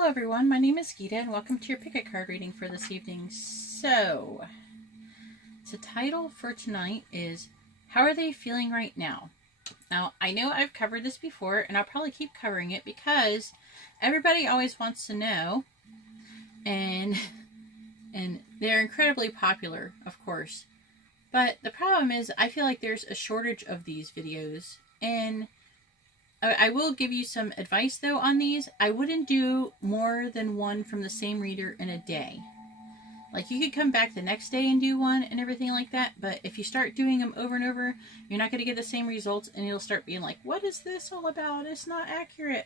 Hello everyone, my name is Geeta and welcome to your picket card reading for this evening. So, the title for tonight is, How Are They Feeling Right Now? Now, I know I've covered this before and I'll probably keep covering it because everybody always wants to know, and they're incredibly popular, of course. But the problem is I feel like there's a shortage of these videos, and I will give you some advice though on these. I wouldn't do more than one from the same reader in a day. Like, you could come back the next day and do one and everything like that, but if you start doing them over and over, you're not going to get the same results, and you'll start being like, what is this all about? It's not accurate.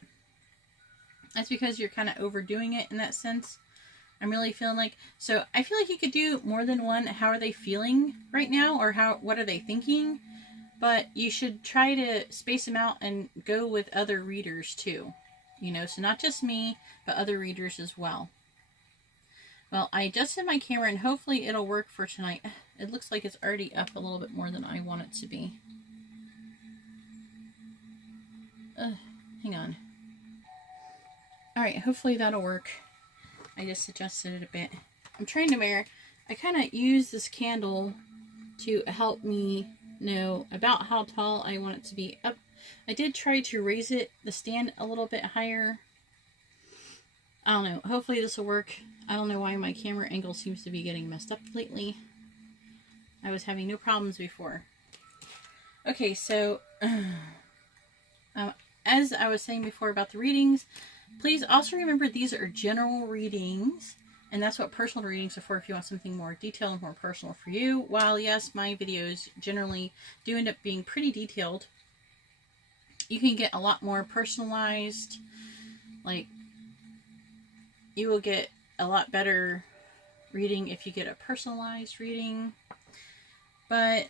That's because you're kind of overdoing it in that sense. I'm really feeling like, so I feel like you could do more than one. How are they feeling right now? Or what are they thinking? But you should try to space them out and go with other readers too. You know, so not just me, but other readers as well. Well, I adjusted my camera and hopefully it'll work for tonight. It looks like it's already up a little bit more than I want it to be. Hang on. Alright, hopefully that'll work. I just adjusted it a bit. I'm trying to wear, I kind of use this candle to help me know about how tall I want it to be up. I did try to raise the stand a little bit higher. I don't know. Hopefully this will work. I don't know why my camera angle seems to be getting messed up lately. I was having no problems before. Okay, so as I was saying before about the readings, please also remember these are general readings. And that's what personal readings are for, if you want something more detailed and more personal for you. While, yes, my videos generally do end up being pretty detailed, you can get a lot more personalized. Like, you will get a lot better reading if you get a personalized reading. But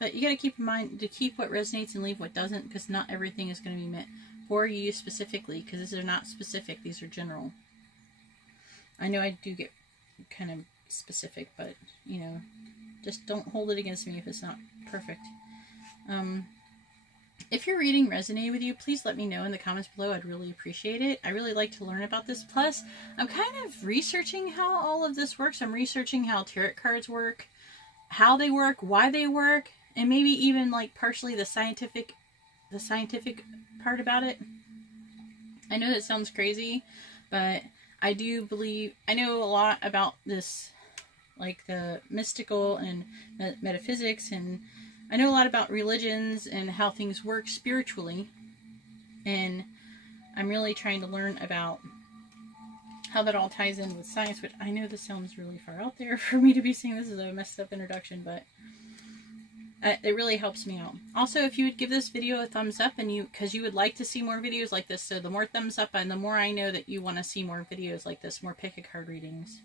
you got to keep in mind to keep what resonates and leave what doesn't, because not everything is going to be meant for you specifically, because these are not specific, these are general. I know I do get kind of specific, but, you know, just don't hold it against me if it's not perfect. If your reading resonated with you, please let me know in the comments below. I'd really appreciate it. I really like to learn about this. Plus, I'm kind of researching how all of this works. I'm researching how tarot cards work, how they work, why they work, and maybe even, like, partially the scientific part about it. I know that sounds crazy, but I do believe, I know a lot about this, like the mystical and metaphysics, and I know a lot about religions and how things work spiritually, and I'm really trying to learn about how that all ties in with science, which I know this sounds really far out there for me to be saying. This is a messed up introduction, but it really helps me out. Also, if you would give this video a thumbs up, and because you would like to see more videos like this, so the more thumbs up and the more I know that you want to see more videos like this, more pick a card readings.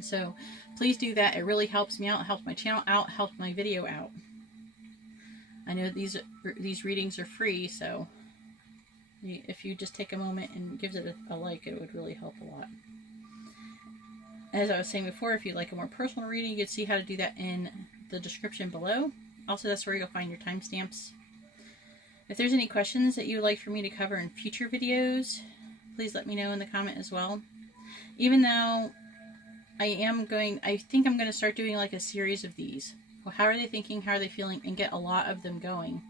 So please do that. It really helps me out, helps my channel out, helps my video out. I know these readings are free, so if you just take a moment and give it a like, it would really help a lot. As I was saying before, if you'd like a more personal reading, you can see how to do that in the description below. Also, that's where you'll find your timestamps. If there's any questions that you would like for me to cover in future videos, please let me know in the comment as well. Even though I think I'm going to start doing like a series of these. Well, how are they thinking? How are they feeling? And get a lot of them going.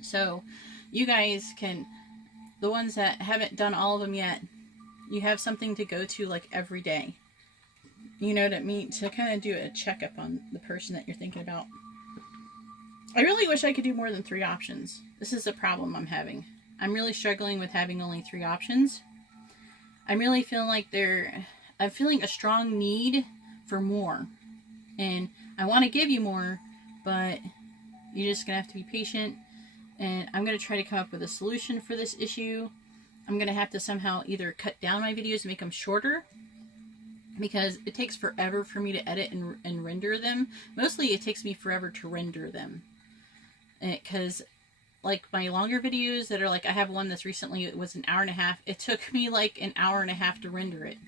So you guys can, the ones that haven't done all of them yet, you have something to go to like every day. You know what I mean? To kind of do a checkup on the person that you're thinking about. I really wish I could do more than 3 options. This is a problem I'm having. I'm really struggling with having only 3 options. I'm really feeling like I'm feeling a strong need for more. And I want to give you more, but you're just going to have to be patient. And I'm going to try to come up with a solution for this issue. I'm going to have to somehow either cut down my videos and make them shorter, because it takes forever for me to edit and render them. Mostly it takes me forever to render them. Because like my longer videos that are like, I have one that's recently, it was an hour and a half. It took me like an hour and a half to render it.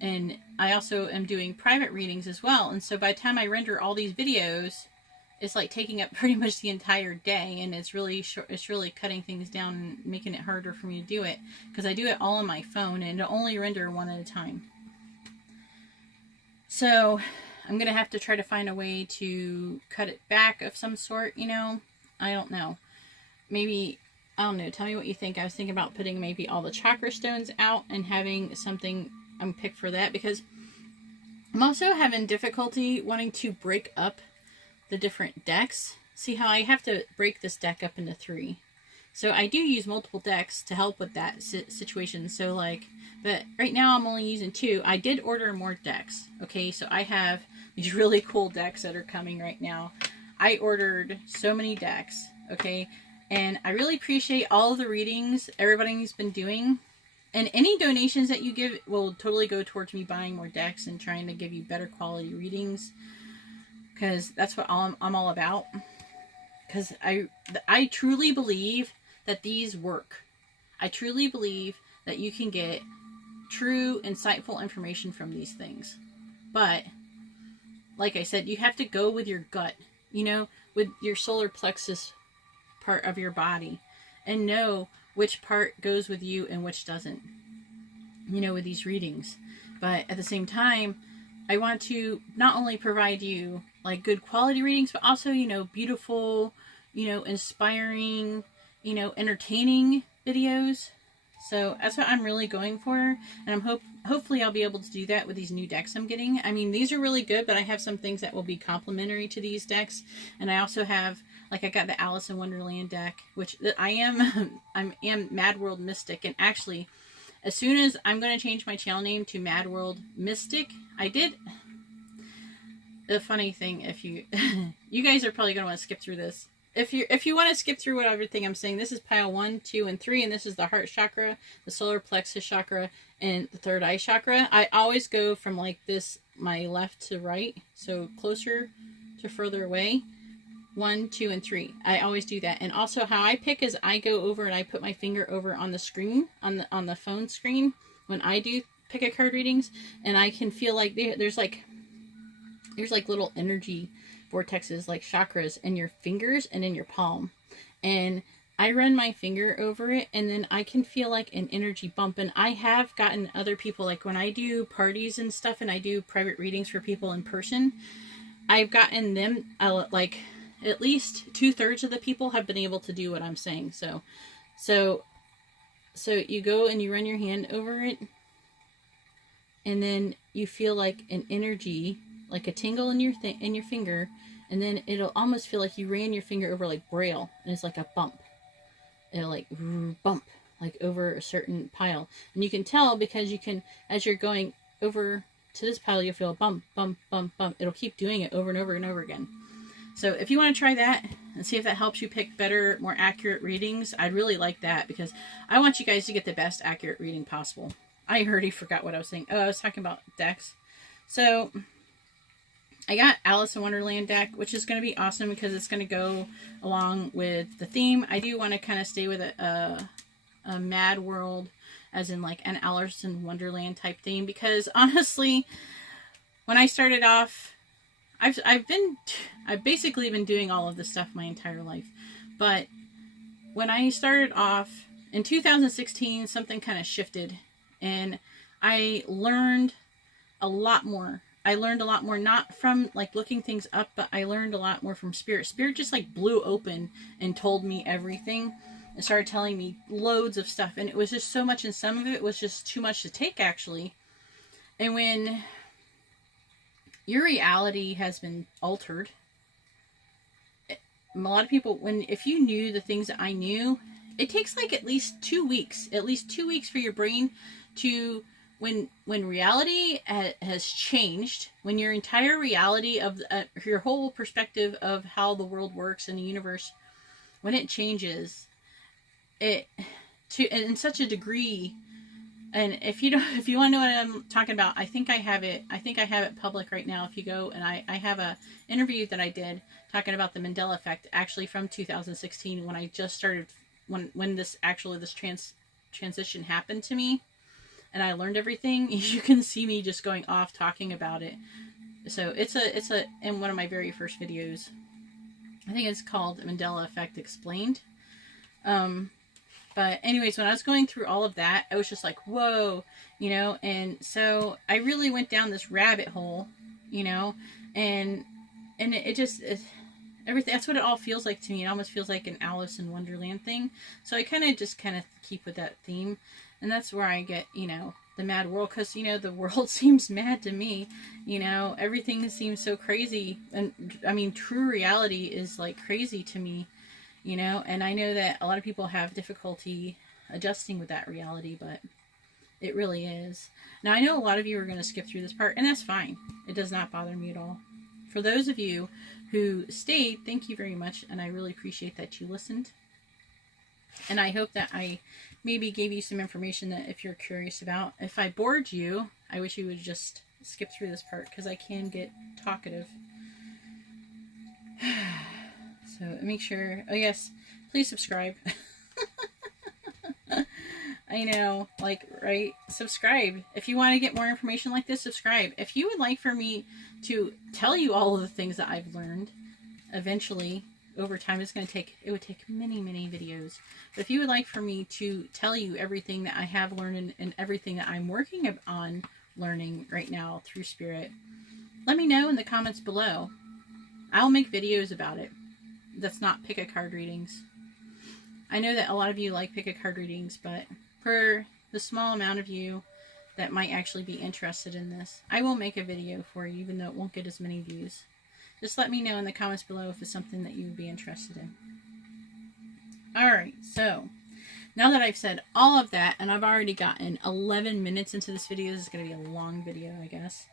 And I also am doing private readings as well. And so by the time I render all these videos, it's like taking up pretty much the entire day, and it's really short, it's really cutting things down and making it harder for me to do it, because I do it all on my phone and it'll only render one at a time. So I'm gonna have to try to find a way to cut it back of some sort, you know. I don't know. Maybe, I don't know, tell me what you think. I was thinking about putting maybe all the chakra stones out and having something picked for that, because I'm also having difficulty wanting to break up the different decks. See how I have to break this deck up into 3. So I do use multiple decks to help with that situation. So like, but right now I'm only using 2. I did order more decks. Okay, so I have these really cool decks that are coming right now. I ordered so many decks. Okay, and I really appreciate all of the readings everybody's been doing. And any donations that you give will totally go towards me buying more decks and trying to give you better quality readings. Because that's what I'm all about. Because I truly believe that these work. I truly believe that you can get true, insightful information from these things. But, like I said, you have to go with your gut. You know, with your solar plexus part of your body. And know which part goes with you and which doesn't. You know, with these readings. But at the same time, I want to not only provide you like good quality readings, but also, you know, beautiful, you know, inspiring, you know, entertaining videos. So that's what I'm really going for. And I'm hopefully I'll be able to do that with these new decks I'm getting. I mean, these are really good, but I have some things that will be complementary to these decks. And I also have, like, I got the Alice in Wonderland deck, which I am Mad World Mystic. And actually, as soon as I'm going to change my channel name to Mad World Mystic, I did. The funny thing, if you you guys are probably going to want to skip through this. If you want to skip through what everything I'm saying, this is pile 1, 2, and 3, and this is the heart chakra, the solar plexus chakra, and the third eye chakra. I always go from like this, my left to right, so closer to further away. 1, 2, and 3. I always do that. And also how I pick is I go over and I put my finger over on the screen, on the phone screen when I do pick a card readings, and I can feel like there's like little energy vortexes, like chakras, in your fingers and in your palm. And I run my finger over it, and then I can feel like an energy bump. And I have gotten other people, like when I do parties and stuff and I do private readings for people in person, I've gotten them, like at least 2/3 of the people have been able to do what I'm saying. So you go and you run your hand over it, and then you feel like an energy, like a tingle in your finger, and then it'll almost feel like you ran your finger over like braille, and it's like a bump. It'll like bump like over a certain pile, and you can tell because you can, as you're going over to this pile, you'll feel a bump, bump, bump, bump. It'll keep doing it over and over and over again. So if you want to try that and see if that helps you pick better, more accurate readings, I'd really like that, because I want you guys to get the best accurate reading possible. I already forgot what I was saying. Oh, I was talking about decks. So I got Alice in Wonderland deck, which is going to be awesome because it's going to go along with the theme. I do want to kind of stay with a Mad World, as in like an Alice in Wonderland type theme, because honestly, when I started off, I've basically been doing all of this stuff my entire life. But when I started off in 2016, something kind of shifted, and I learned a lot more. I learned a lot more, not from like looking things up, but I learned a lot more from Spirit. Spirit just like blew open and told me everything and started telling me loads of stuff. And it was just so much, and some of it was just too much to take, actually. And when your reality has been altered, a lot of people, if you knew the things that I knew, it takes like at least 2 weeks for your brain to, when reality has changed, when your entire reality of your whole perspective of how the world works and the universe, when it changes, it to in such a degree. And if you want to know what I'm talking about, I think I have it public right now. If you go, and I have a interview that I did talking about the Mandela effect, actually from 2016, when I just started, when this transition happened to me, and I learned everything. You can see me just going off talking about it. So it's in one of my very first videos. I think it's called Mandela Effect Explained. But anyways, when I was going through all of that, I was just like, whoa, you know, and so I really went down this rabbit hole, you know, and it just, everything, that's what it all feels like to me. It almost feels like an Alice in Wonderland thing. So I kind of keep with that theme. And that's where I get, you know, the mad world, because, you know, the world seems mad to me, you know, everything seems so crazy. And I mean, true reality is like crazy to me, you know, and I know that a lot of people have difficulty adjusting with that reality, but it really is. Now, I know a lot of you are going to skip through this part, and that's fine. It does not bother me at all. For those of you who stayed, thank you very much, and I really appreciate that you listened. And I hope that I maybe gave you some information that if you're curious about. If I bored you, I wish you would just skip through this part, because I can get talkative. So make sure, oh yes, please subscribe. I know, like, right? Subscribe. If you want to get more information like this, subscribe. If you would like for me to tell you all of the things that I've learned, eventually, over time, it would take many, many videos. But if you would like for me to tell you everything that I have learned and everything that I'm working on learning right now through Spirit, let me know in the comments below. I'll make videos about it. That's not pick-a-card readings. I know that a lot of you like pick-a-card readings, but for the small amount of you that might actually be interested in this, I will make a video for you, even though it won't get as many views. Just let me know in the comments below if it's something that you would be interested in. Alright, so now that I've said all of that, and I've already gotten 11 minutes into this video, this is going to be a long video, I guess.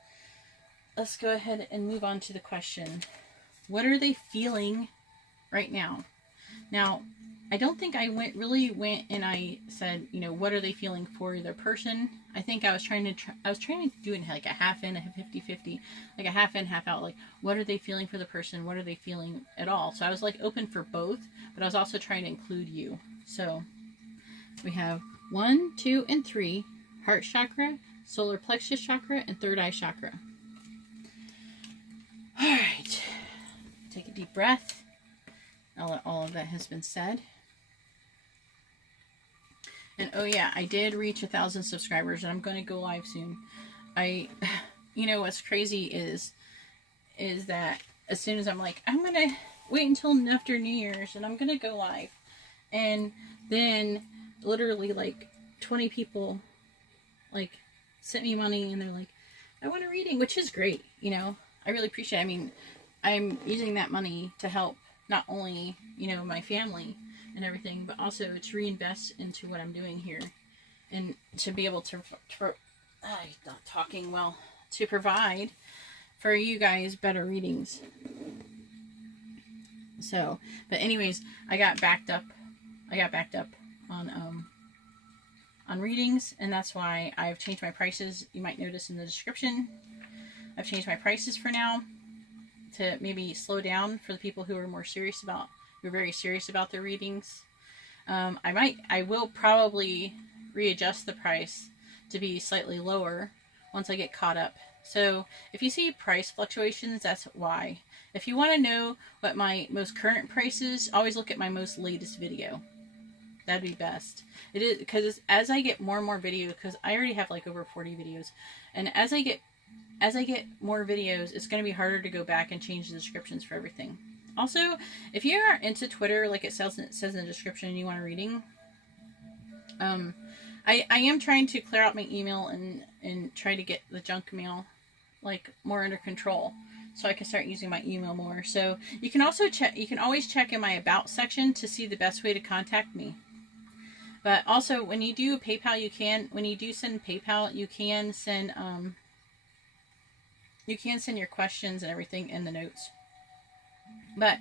Let's go ahead and move on to the question. What are they feeling right now? Now, I don't think I really went and I said, you know, what are they feeling for their person? I think I was trying to do it like a half in, a 50-50, like a half in, half out. Like, what are they feeling for the person? What are they feeling at all? So I was like open for both, but I was also trying to include you. So we have 1, 2, and 3, heart chakra, solar plexus chakra, and third eye chakra. All right, take a deep breath. Now that all of that has been said. And oh yeah, I did reach 1,000 subscribers, and I'm going to go live soon. You know what's crazy is that as soon as I'm like, I'm going to wait until after New Year's, and I'm going to go live. And then literally like 20 people like sent me money, and they're like, I want a reading, which is great. You know, I really appreciate it. I mean, I'm using that money to help not only, you know, my family and everything, but also to reinvest into what I'm doing here, and to be able to not talking well, to provide for you guys better readings. So, but anyways, I got backed up on readings, and that's why I've changed my prices. You might notice in the description, I've changed my prices for now to maybe slow down for the people who are more serious about, who are very serious about their readings. I will probably readjust the price to be slightly lower once I get caught up. So if you see price fluctuations, that's why. If you want to know what my most current price is, always look at my most latest video. That'd be best. It is, because as I get more and more videos, because I already have like over 40 videos, and as I get more videos, it's going to be harder to go back and change the descriptions for everything. Also, if you are into Twitter, like it says in the description, and you want a reading, I am trying to clear out my email and try to get the junk mail like more under control, so I can start using my email more. So you can also check. You can always check in my about section to see the best way to contact me. But also, when you do PayPal, when you do send PayPal, you can send your questions and everything in the notes. But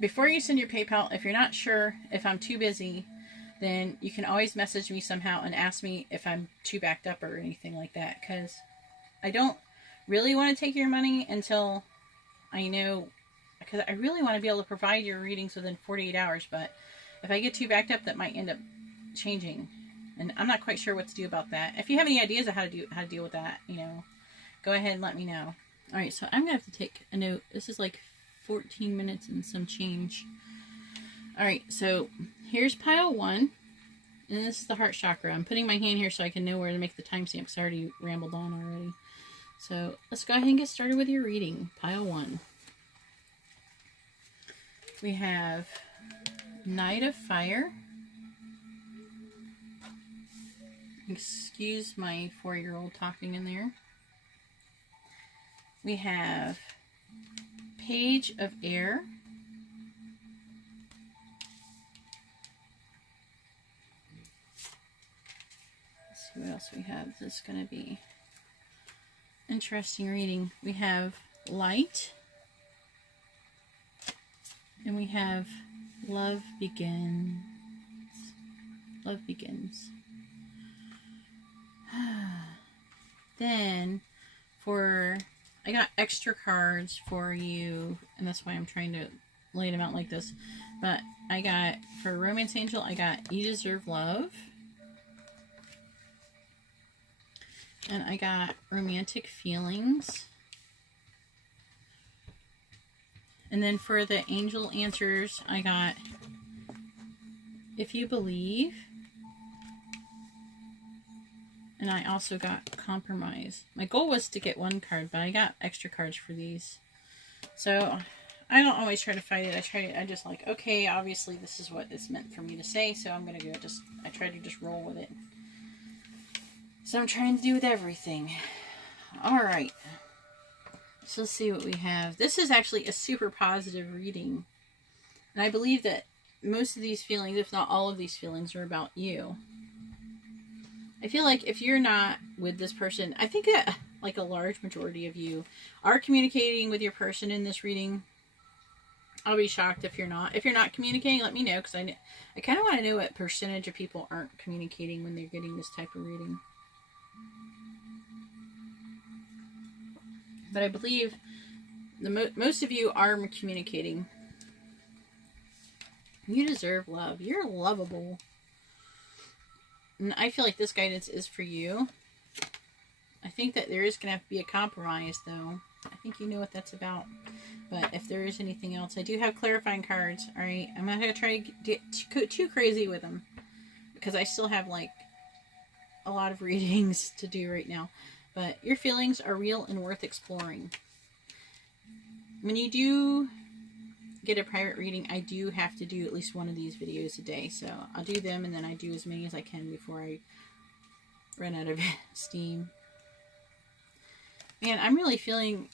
before you send your PayPal, if you're not sure if I'm too busy, then you can always message me somehow and ask me if I'm too backed up or anything like that, because I don't really want to take your money until I know, because I really want to be able to provide your readings within 48 hours, but if I get too backed up, that might end up changing, and I'm not quite sure what to do about that. If you have any ideas of how to deal with that, you know, go ahead and let me know. All right, so I'm gonna have to take a note. This is like 14 minutes and some change. Alright, so here's pile 1. And this is the heart chakra. I'm putting my hand here so I can know where to make the timestamp because I already rambled on already. So let's go ahead and get started with your reading. Pile 1. We have Knight of Fire. Excuse my 4-year-old talking in there. We have Page of Air. Let's see what else we have. This is going to be interesting reading. We have Light. And we have Love Begins. Love Begins. Then I got extra cards for you, and that's why I'm trying to lay them out like this. But I got, for Romance Angel, I got You Deserve Love. And I got Romantic Feelings. And then for the angel answers, I got If You Believe. And I also got Compromise. My goal was to get 1 card, but I got extra cards for these. So I don't always try to fight it. I just like, okay, obviously this is what it's meant for me to say, so I'm going to go I try to just roll with it. So I'm trying to do with everything. Alright. So let's see what we have. This is actually a super positive reading. And I believe that most of these feelings, if not all of these feelings, are about you. I feel like if you're not with this person, I think that like a large majority of you are communicating with your person in this reading. I'll be shocked if you're not. If you're not communicating, let me know, because I kind of want to know what percentage of people aren't communicating when they're getting this type of reading. But I believe most of you are communicating. You deserve love. You're lovable. And I feel like this guidance is for you. I think that there is going to have to be a compromise, though. I think you know what that's about. But if there is anything else, I do have clarifying cards. Alright, I'm not going to try to get too crazy with them, because I still have, like, a lot of readings to do right now. But your feelings are real and worth exploring. When you do get a private reading, I do have to do at least 1 of these videos a day. So I'll do them, and then I do as many as I can before I run out of steam. And I'm really feeling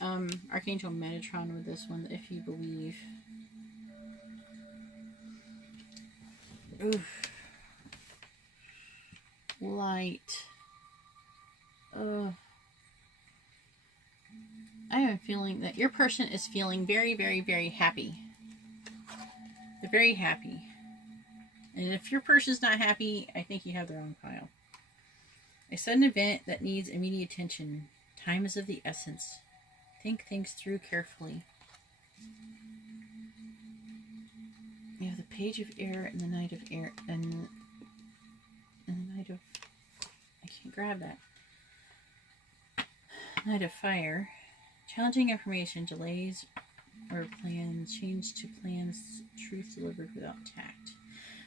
Archangel Metatron with this one, If You Believe. Oof. Light. Ugh. I am feeling that your person is feeling very, very, very happy. They're very happy. And if your person's not happy, I think you have the wrong pile. A sudden event that needs immediate attention. Time is of the essence. Think things through carefully. You have the Page of Air and the Knight of Air and the Knight of... I can't grab that. Knight of Fire. Challenging information, delays or plans, change to plans, truth delivered without tact.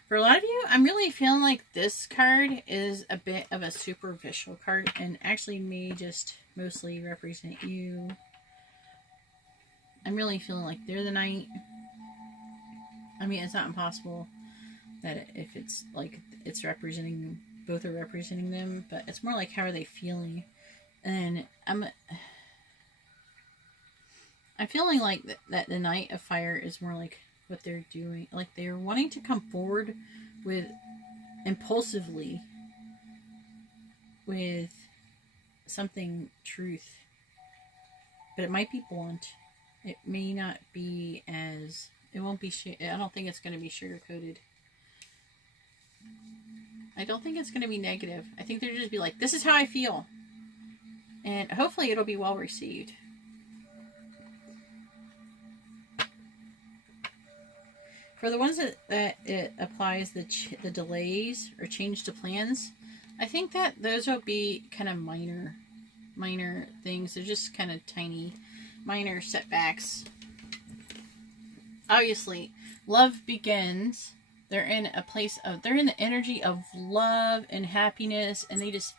For a lot of you, I'm really feeling like this card is a bit of a superficial card and actually may just mostly represent you. I'm really feeling like they're the knight. I mean, it's not impossible that if it's like it's representing, both are representing them, but it's more like how are they feeling. And I'm feeling like that the Knight of Fire is more like what they're doing. Like they're wanting to come forward with impulsively with something truth. But it might be blunt. It may not be as... It won't be... I don't think it's going to be sugar-coated. I don't think it's going to be negative. I think they'll just be like, this is how I feel. And hopefully it'll be well received. For the ones that it applies the delays or change to plans, I think that those will be kind of minor things. They're just kind of tiny, minor setbacks. obviously, love begins. They're in a place of, they're in the energy of love and happiness, and they just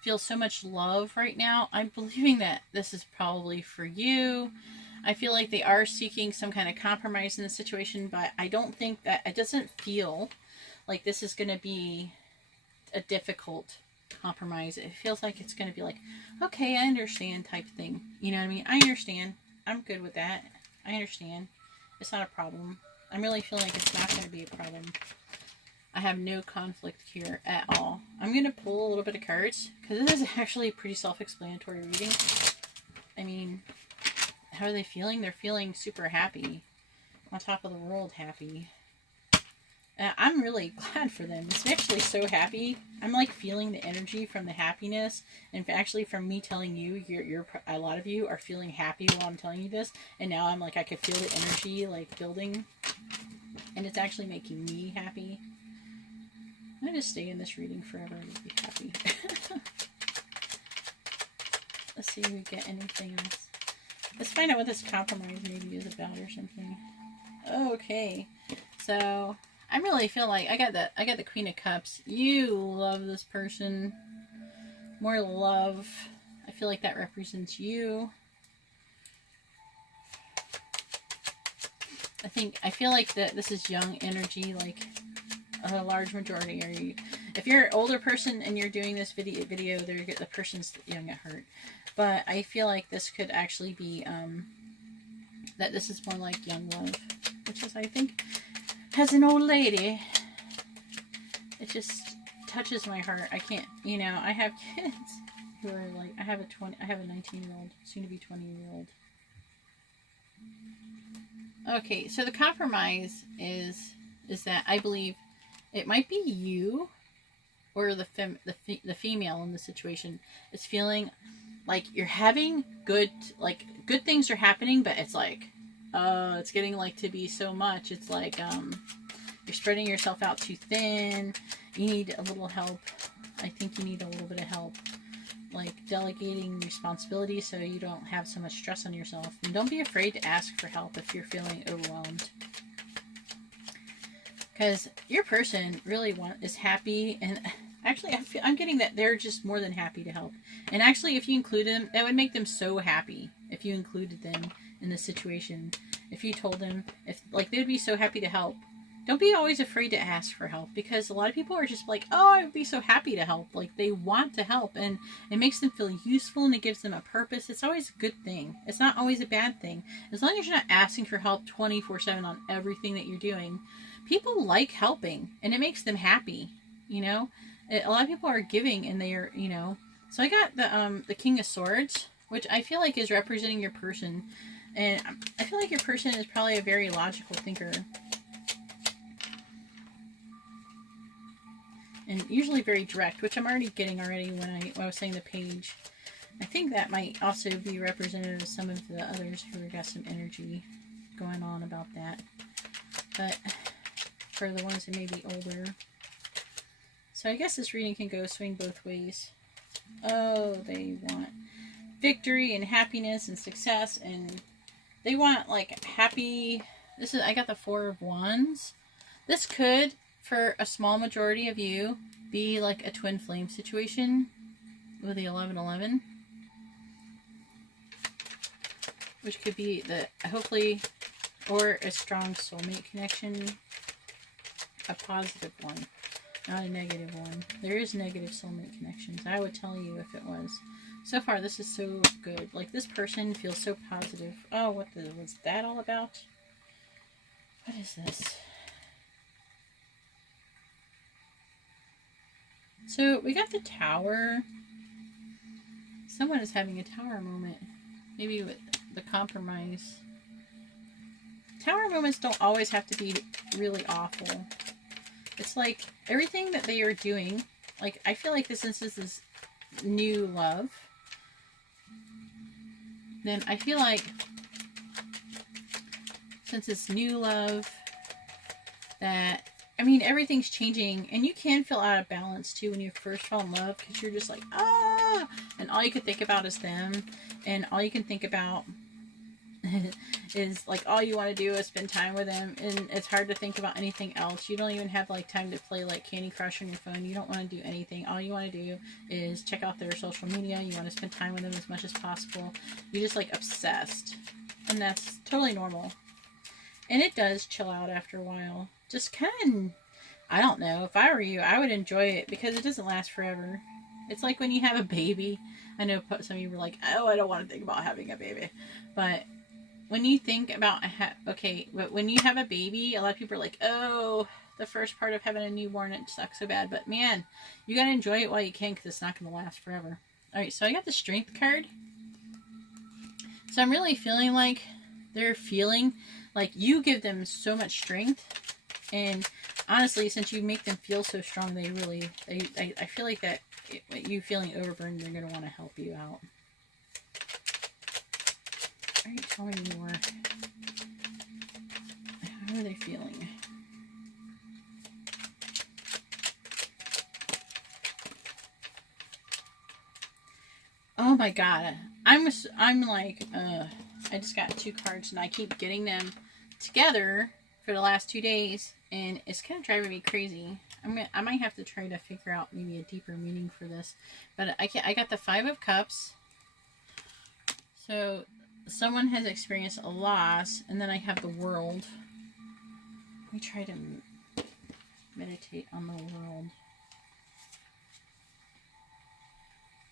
feel so much love right now. I'm believing that this is probably for you. I feel like they are seeking some kind of compromise in the situation, but I don't think that, it doesn't feel like this is going to be a difficult compromise. It feels like it's going to be like, okay, I understand type thing. You know what I mean? I understand. I'm good with that. I understand. It's not a problem. I'm really feeling like it's not going to be a problem. I have no conflict here at all. I'm going to pull a little bit of cards because this is actually a pretty self-explanatory reading. I mean, how are they feeling? They're feeling super happy. On top of the world happy. I'm really glad for them. It's actually so happy. I'm like feeling the energy from the happiness, and actually from me telling you, you're a lot of you are feeling happy while I'm telling you this, and now I'm like, I could feel the energy like building, and it's actually making me happy. I'm gonna just stay in this reading forever and be happy. Let's see if we get anything else. Let's find out what this compromise maybe is about or something. Okay, so I really feel like I got the Queen of Cups. You love this person. More love. I feel like that represents you. I feel like that this is young energy, like a large majority. Are you? If you're an older person and you're doing this video, the person's young at heart. But I feel like this could actually be that this is more like young love, which is, I think, as an old lady, it just touches my heart. I can't, you know, I have kids who are like, I have a 19-year-old, soon to be 20-year-old. Okay, so the compromise is that I believe it might be you or the female in the situation is feeling like you're having good things are happening, but it's like, it's getting like to be so much. It's like, you're spreading yourself out too thin. You need a little help. I think you need a little bit of help. Like delegating responsibility so you don't have so much stress on yourself. And don't be afraid to ask for help if you're feeling overwhelmed. Because your person really is happy, and actually I'm getting that they're just more than happy to help. And actually, if you include them, that would make them so happy if you included them in the situation. If you told them, they would be so happy to help. Don't be always afraid to ask for help, because a lot of people are just like, oh, I would be so happy to help. Like, they want to help, and it makes them feel useful, and it gives them a purpose. It's always a good thing. It's not always a bad thing. As long as you're not asking for help 24/7 on everything that you're doing. People like helping, and it makes them happy, you know? A lot of people are giving, and they're, you know. So I got the King of Swords, which I feel like is representing your person. And I feel like your person is probably a very logical thinker. And usually very direct, which I'm already getting when I was saying the page. I think that might also be representative of some of the others who got some energy going on about that. But for the ones that may be older. So I guess this reading can swing both ways. Oh, they want victory and happiness and success, and they want like happy. I got the Four of Wands. This could, for a small majority of you, be like a twin flame situation with the 1111, which could be hopefully, or a strong soulmate connection, a positive one, not a negative one. There is negative soulmate connections. I would tell you if it was. So far, this is so good. Like, this person feels so positive. Oh, what was that all about? What is this? So, we got the Tower. Someone is having a Tower moment. Maybe with the compromise. Tower moments don't always have to be really awful. It's like everything that they are doing, like, I feel like this instance is new love. Then I feel like since it's new love, that, I mean, everything's changing, and you can feel out of balance too when you first fall in love, because you're just like, ah, and all you can think about is them, and all you can think about is like all you want to do is spend time with them, and it's hard to think about anything else. You don't even have like time to play like Candy Crush on your phone. You don't want to do anything. All you want to do is check out their social media. You want to spend time with them as much as possible. You're just like obsessed, and that's totally normal. And it does chill out after a while. Just kind of, I don't know, if I were you, I would enjoy it because it doesn't last forever. It's like when you have a baby. I know some of you were like, oh, I don't want to think about having a baby. But when you think about, but when you have a baby, a lot of people are like, oh, the first part of having a newborn, it sucks so bad. But man, you got to enjoy it while you can because it's not going to last forever. All right, so I got the strength card. So I'm really feeling like they're feeling like you give them so much strength. And honestly, since you make them feel so strong, they really, I feel like that you feeling overburdened, they're going to want to help you out. All right, tell me more. How are they feeling? Oh my god. I'm like, I just got 2 cards and I keep getting them together for the last 2 days, and it's kind of driving me crazy. I might have to try to figure out maybe a deeper meaning for this, but I got the 5 of Cups. So someone has experienced a loss, and then I have the World. Let me try to meditate on the World.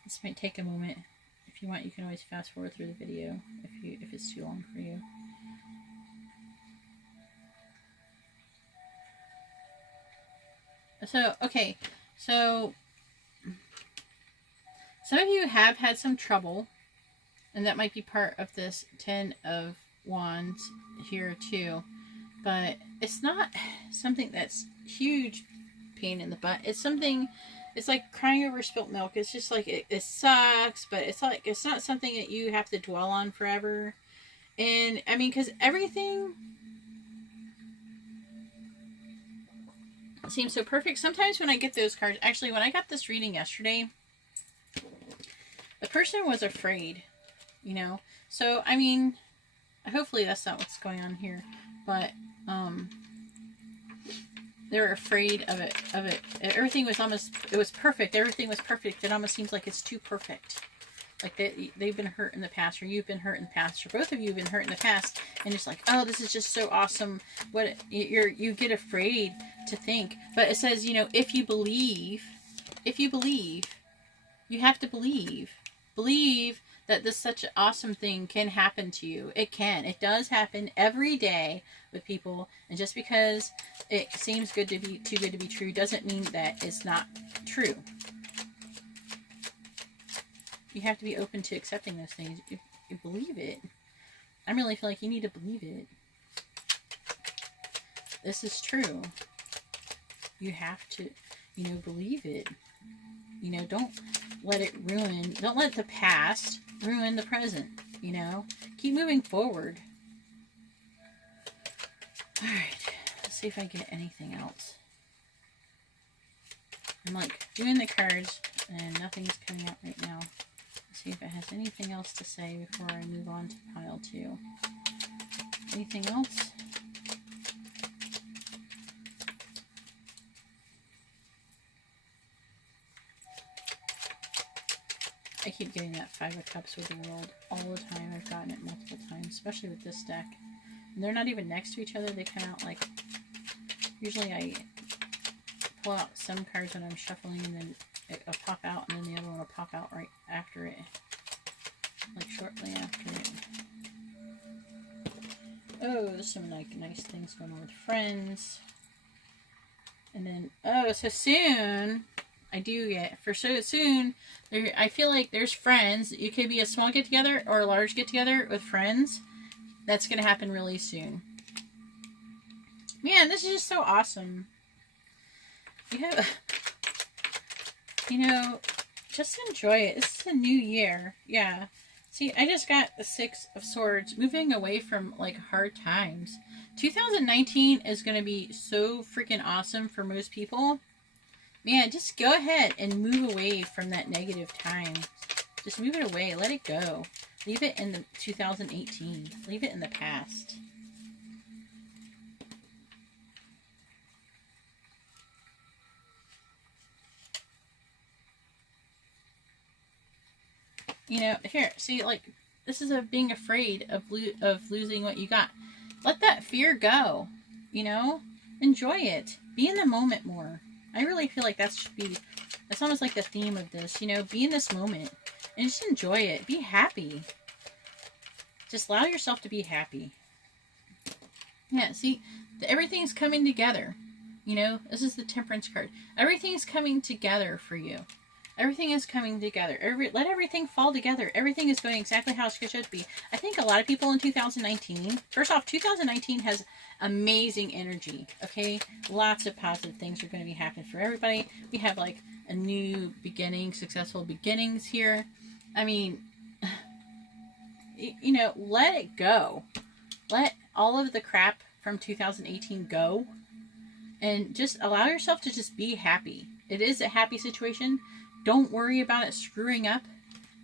This might take a moment. If you want, you can always fast forward through the video if it's too long for you. So, okay, so some of you have had some trouble, and that might be part of this 10 of Wands here too, but it's not something that's huge pain in the butt. It's something, it's like crying over spilt milk. It's just like, it sucks, but it's like, it's not something that you have to dwell on forever. And I mean, because everything seems so perfect. Sometimes when I get those cards, actually when I got this reading yesterday, the person was afraid, you know. So I mean, hopefully that's not what's going on here, but they're afraid of it. Everything was almost, it was perfect. Everything was perfect. It almost seems like it's too perfect. Like they've been hurt in the past, or you've been hurt in the past, or both of you have been hurt in the past, and it's like, oh, this is just so awesome. What you get afraid to think, but it says, you know, if you believe, you have to believe that this such an awesome thing can happen to you. It can. It does happen every day with people, and just because it seems good to be too good to be true doesn't mean that it's not true. You have to be open to accepting those things. If you believe it, I really feel like you need to believe it. This is true. You have to, you know, believe it. You know, don't let it ruin, don't let the past ruin the present, you know. Keep moving forward. Alright, let's see if I get anything else. I'm like doing the cards and nothing's coming out right now. See if it has anything else to say before I move on to pile 2. Anything else? I keep getting that 5 of Cups with the World all the time. I've gotten it multiple times, especially with this deck. And they're not even next to each other. They come out like, usually I pull out some cards when I'm shuffling, and then it'll pop out, and then the other one will pop out right after it, like shortly after it. Oh, there's some like nice things going on with friends. And then, oh, so soon, I do get, for so soon, there, I feel like there's friends. It could be a small get-together or a large get-together with friends. That's going to happen really soon. Man, this is just so awesome. You have, you know, just enjoy it. This is a new year. Yeah. See, I just got the 6 of Swords, moving away from like hard times. 2019 is going to be so freaking awesome for most people. Man, just go ahead and move away from that negative time. Just move it away. Let it go. Leave it in the 2018. Leave it in the past. You know, here, see, like, this is of being afraid of losing what you got. Let that fear go, you know? Enjoy it. Be in the moment more. I really feel like that's almost like the theme of this, you know? Be in this moment and just enjoy it. Be happy. Just allow yourself to be happy. Yeah, see, everything's coming together. You know, this is the Temperance card. Everything's coming together for you. Everything is coming together. Let everything fall together. Everything is going exactly how it should be. I think a lot of people in 2019, first off, 2019 has amazing energy, okay? Lots of positive things are going to be happening for everybody. We have like a new beginning, successful beginnings here. I mean, you know, let it go. Let all of the crap from 2018 go. And just allow yourself to just be happy. It is a happy situation. Don't worry about it screwing up,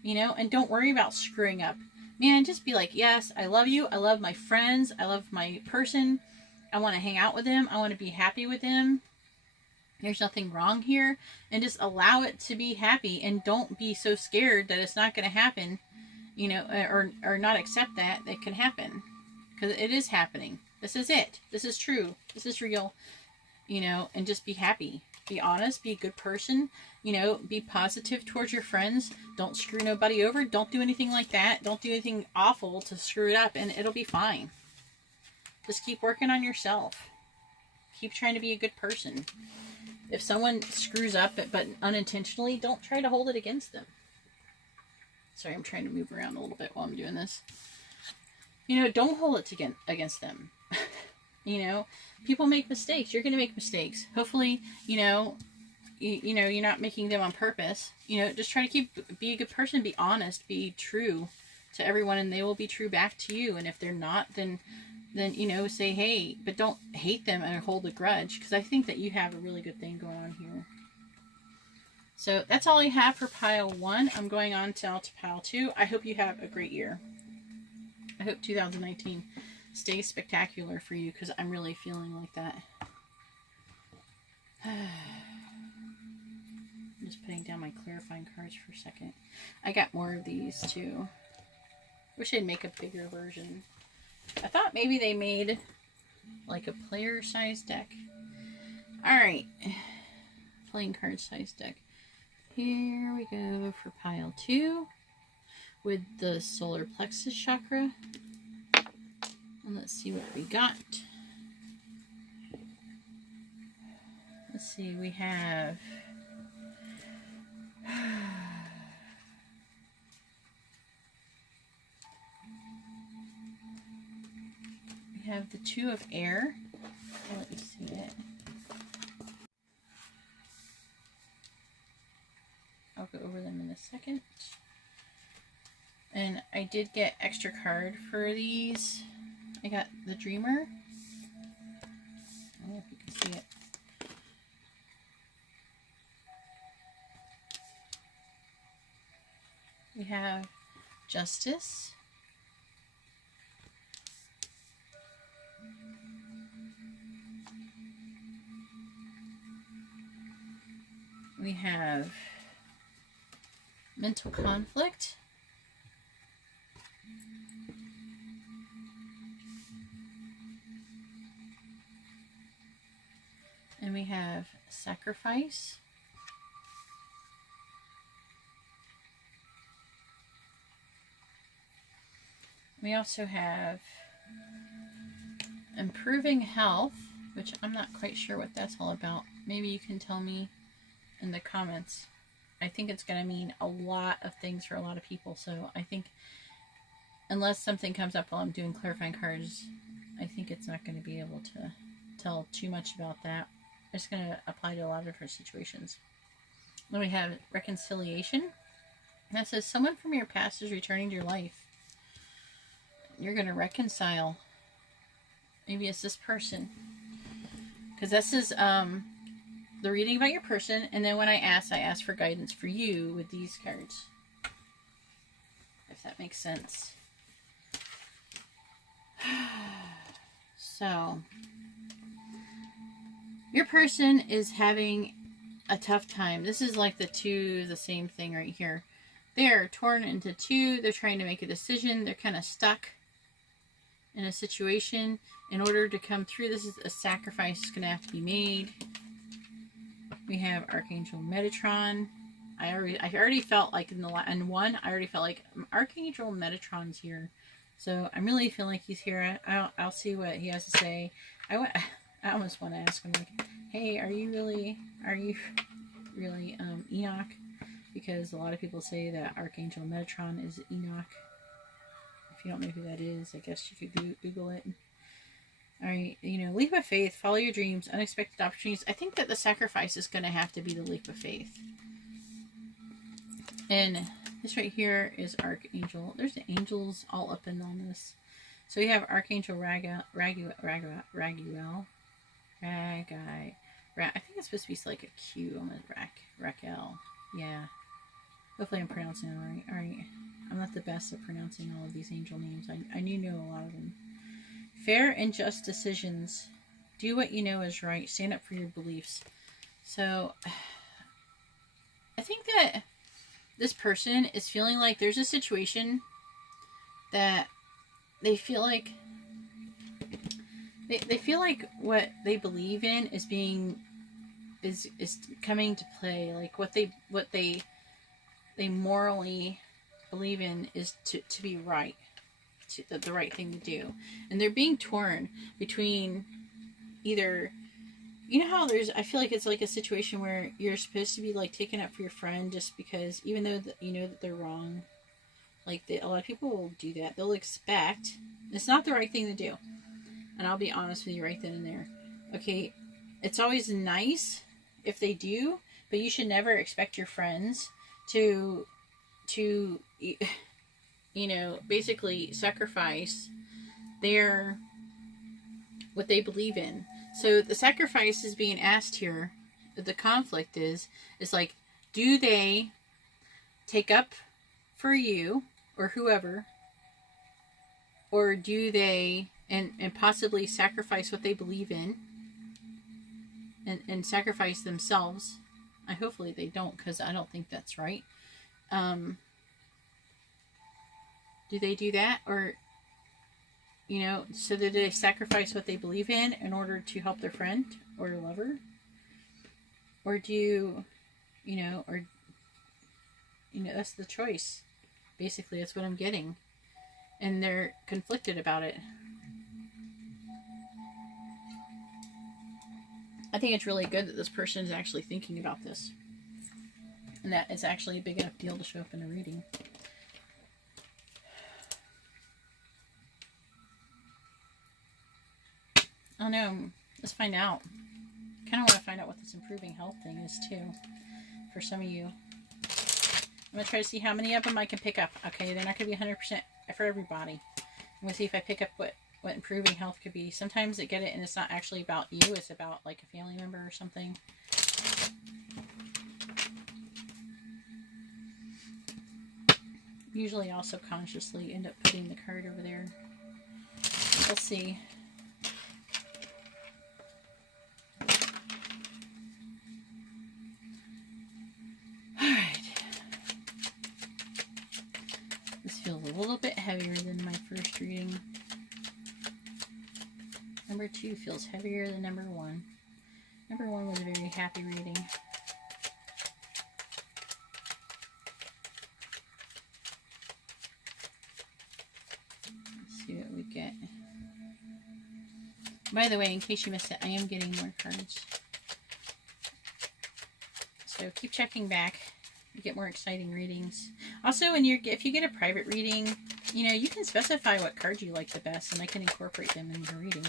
you know, and don't worry about screwing up. Man, just be like, yes, I love you. I love my friends. I love my person. I want to hang out with them. I want to be happy with them. There's nothing wrong here. And just allow it to be happy. And don't be so scared that it's not going to happen, you know, or not accept that it can happen. Because it is happening. This is it. This is true. This is real, you know, and just be happy. Be honest, be a good person, you know, be positive towards your friends. Don't screw nobody over. Don't do anything like that. Don't do anything awful to screw it up, and it'll be fine. Just keep working on yourself. Keep trying to be a good person. If someone screws up, but unintentionally, don't try to hold it against them. Sorry, I'm trying to move around a little bit while I'm doing this. You know, don't hold it against them. You know, people make mistakes. You're going to make mistakes. Hopefully, you know, you're not making them on purpose. You know, just try to be a good person, be honest, be true to everyone, and they will be true back to you. And if they're not, then you know, say, hey, but don't hate them and hold a grudge, because I think that you have a really good thing going on here. So that's all I have for pile 1. I'm going on to pile 2. I hope you have a great year. I hope 2019 stays spectacular for you, because I'm really feeling like that. I'm just putting down my clarifying cards for a second. I got more of these too. Wish I'd make a bigger version. I thought maybe they made like a player size deck. Alright. Playing card size deck. Here we go for pile 2 with the solar plexus chakra. And let's see what we got. Let's see, we have the 2 of air. Let me see it. I'll go over them in a second. And I did get extra card for these. I got the Dreamer. I don't know if you can see it. We have Justice. We have Mental Conflict. And we have Sacrifice. We also have Improving Health, which I'm not quite sure what that's all about. Maybe you can tell me in the comments. I think it's going to mean a lot of things for a lot of people. So I think unless something comes up while I'm doing clarifying cards, I think it's not going to be able to tell too much about that. It's going to apply to a lot of different situations. Then we have Reconciliation. That says someone from your past is returning to your life. You're going to reconcile. Maybe it's this person. Because this is the reading about your person. And then when I ask for guidance for you with these cards. I if that makes sense. So, your person is having a tough time. This is like the same thing right here. They're torn into two. They're trying to make a decision. They're kind of stuck in a situation. In order to come through, this is a sacrifice that's going to have to be made. We have Archangel Metatron. I already felt like in one, I already felt like Archangel Metatron's here. So I'm really feeling like he's here. I'll see what he has to say. I almost want to ask him, like, hey, are you really Enoch? Because a lot of people say that Archangel Metatron is Enoch. If you don't know who that is, I guess you could Google it. Alright, leap of faith, follow your dreams, unexpected opportunities. I think that the sacrifice is going to have to be the leap of faith. And this right here is Archangel. There's the angels all up and on this. So we have Archangel Raguel. I think it's supposed to be like a Q on the Raquel. Yeah. Hopefully I'm pronouncing it right. Alright. I'm not the best at pronouncing all of these angel names. I do know a lot of them. Fair and just decisions. Do what you know is right. Stand up for your beliefs. So, I think that this person is feeling like there's a situation that they feel like they feel like what they believe in is coming to play. Like what they morally believe in is to be right, the right thing to do, and they're being torn between either, how I feel like it's like a situation where you're supposed to be like taking up for your friend just because, even though you know that they're wrong, like a lot of people will do that. They'll expect it's not the right thing to do, and I'll be honest with you right then and there. Okay, it's always nice if they do, but you should never expect your friends to basically sacrifice what they believe in. So the sacrifice is being asked here. The conflict is like, do they take up for you or whoever, or do they and possibly sacrifice what they believe in and sacrifice themselves? Hopefully they don't, because I don't think that's right. Do they do that? Or, so do they sacrifice what they believe in order to help their friend or lover? Or do that's the choice. Basically, that's what I'm getting. And they're conflicted about it. I think it's really good that this person is actually thinking about this. And that it's actually a big enough deal to show up in a reading. Oh no, let's find out. I kind of want to find out what this improving health thing is too, for some of you. I'm going to try to see how many of them I can pick up. Okay, they're not going to be 100% for everybody. I'm going to see if I pick up what improving health could be. Sometimes they get it and it's not actually about you, it's about like a family member or something. Usually I'll subconsciously end up putting the card over there. Let's see. A little bit heavier than my first reading. Number 2 feels heavier than number 1. Number 1 was a very happy reading. Let's see what we get. By the way, in case you missed it, I am getting more cards. So keep checking back. You get more exciting readings. Also, if you get a private reading, you can specify what cards you like the best, and I can incorporate them in your reading.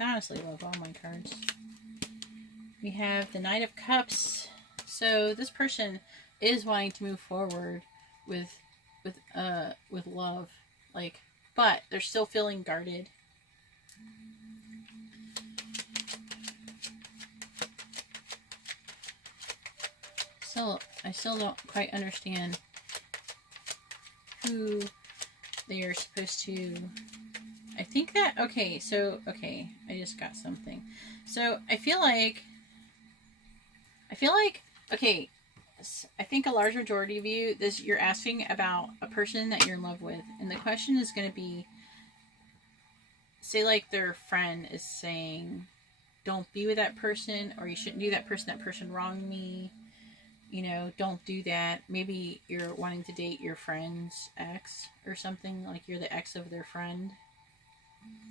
I honestly love all my cards. We have the Knight of Cups. So this person is wanting to move forward with love, but they're still feeling guarded. I still don't quite understand who they are supposed to. I think that, okay, I just got something. So I feel like, okay, I think a large majority of you, you're asking about a person that you're in love with, and the question is going to be, say like their friend is saying, don't be with that person, or you shouldn't do that person wronged me, you know, don't do that. Maybe you're wanting to date your friend's ex or something, like you're the ex of their friend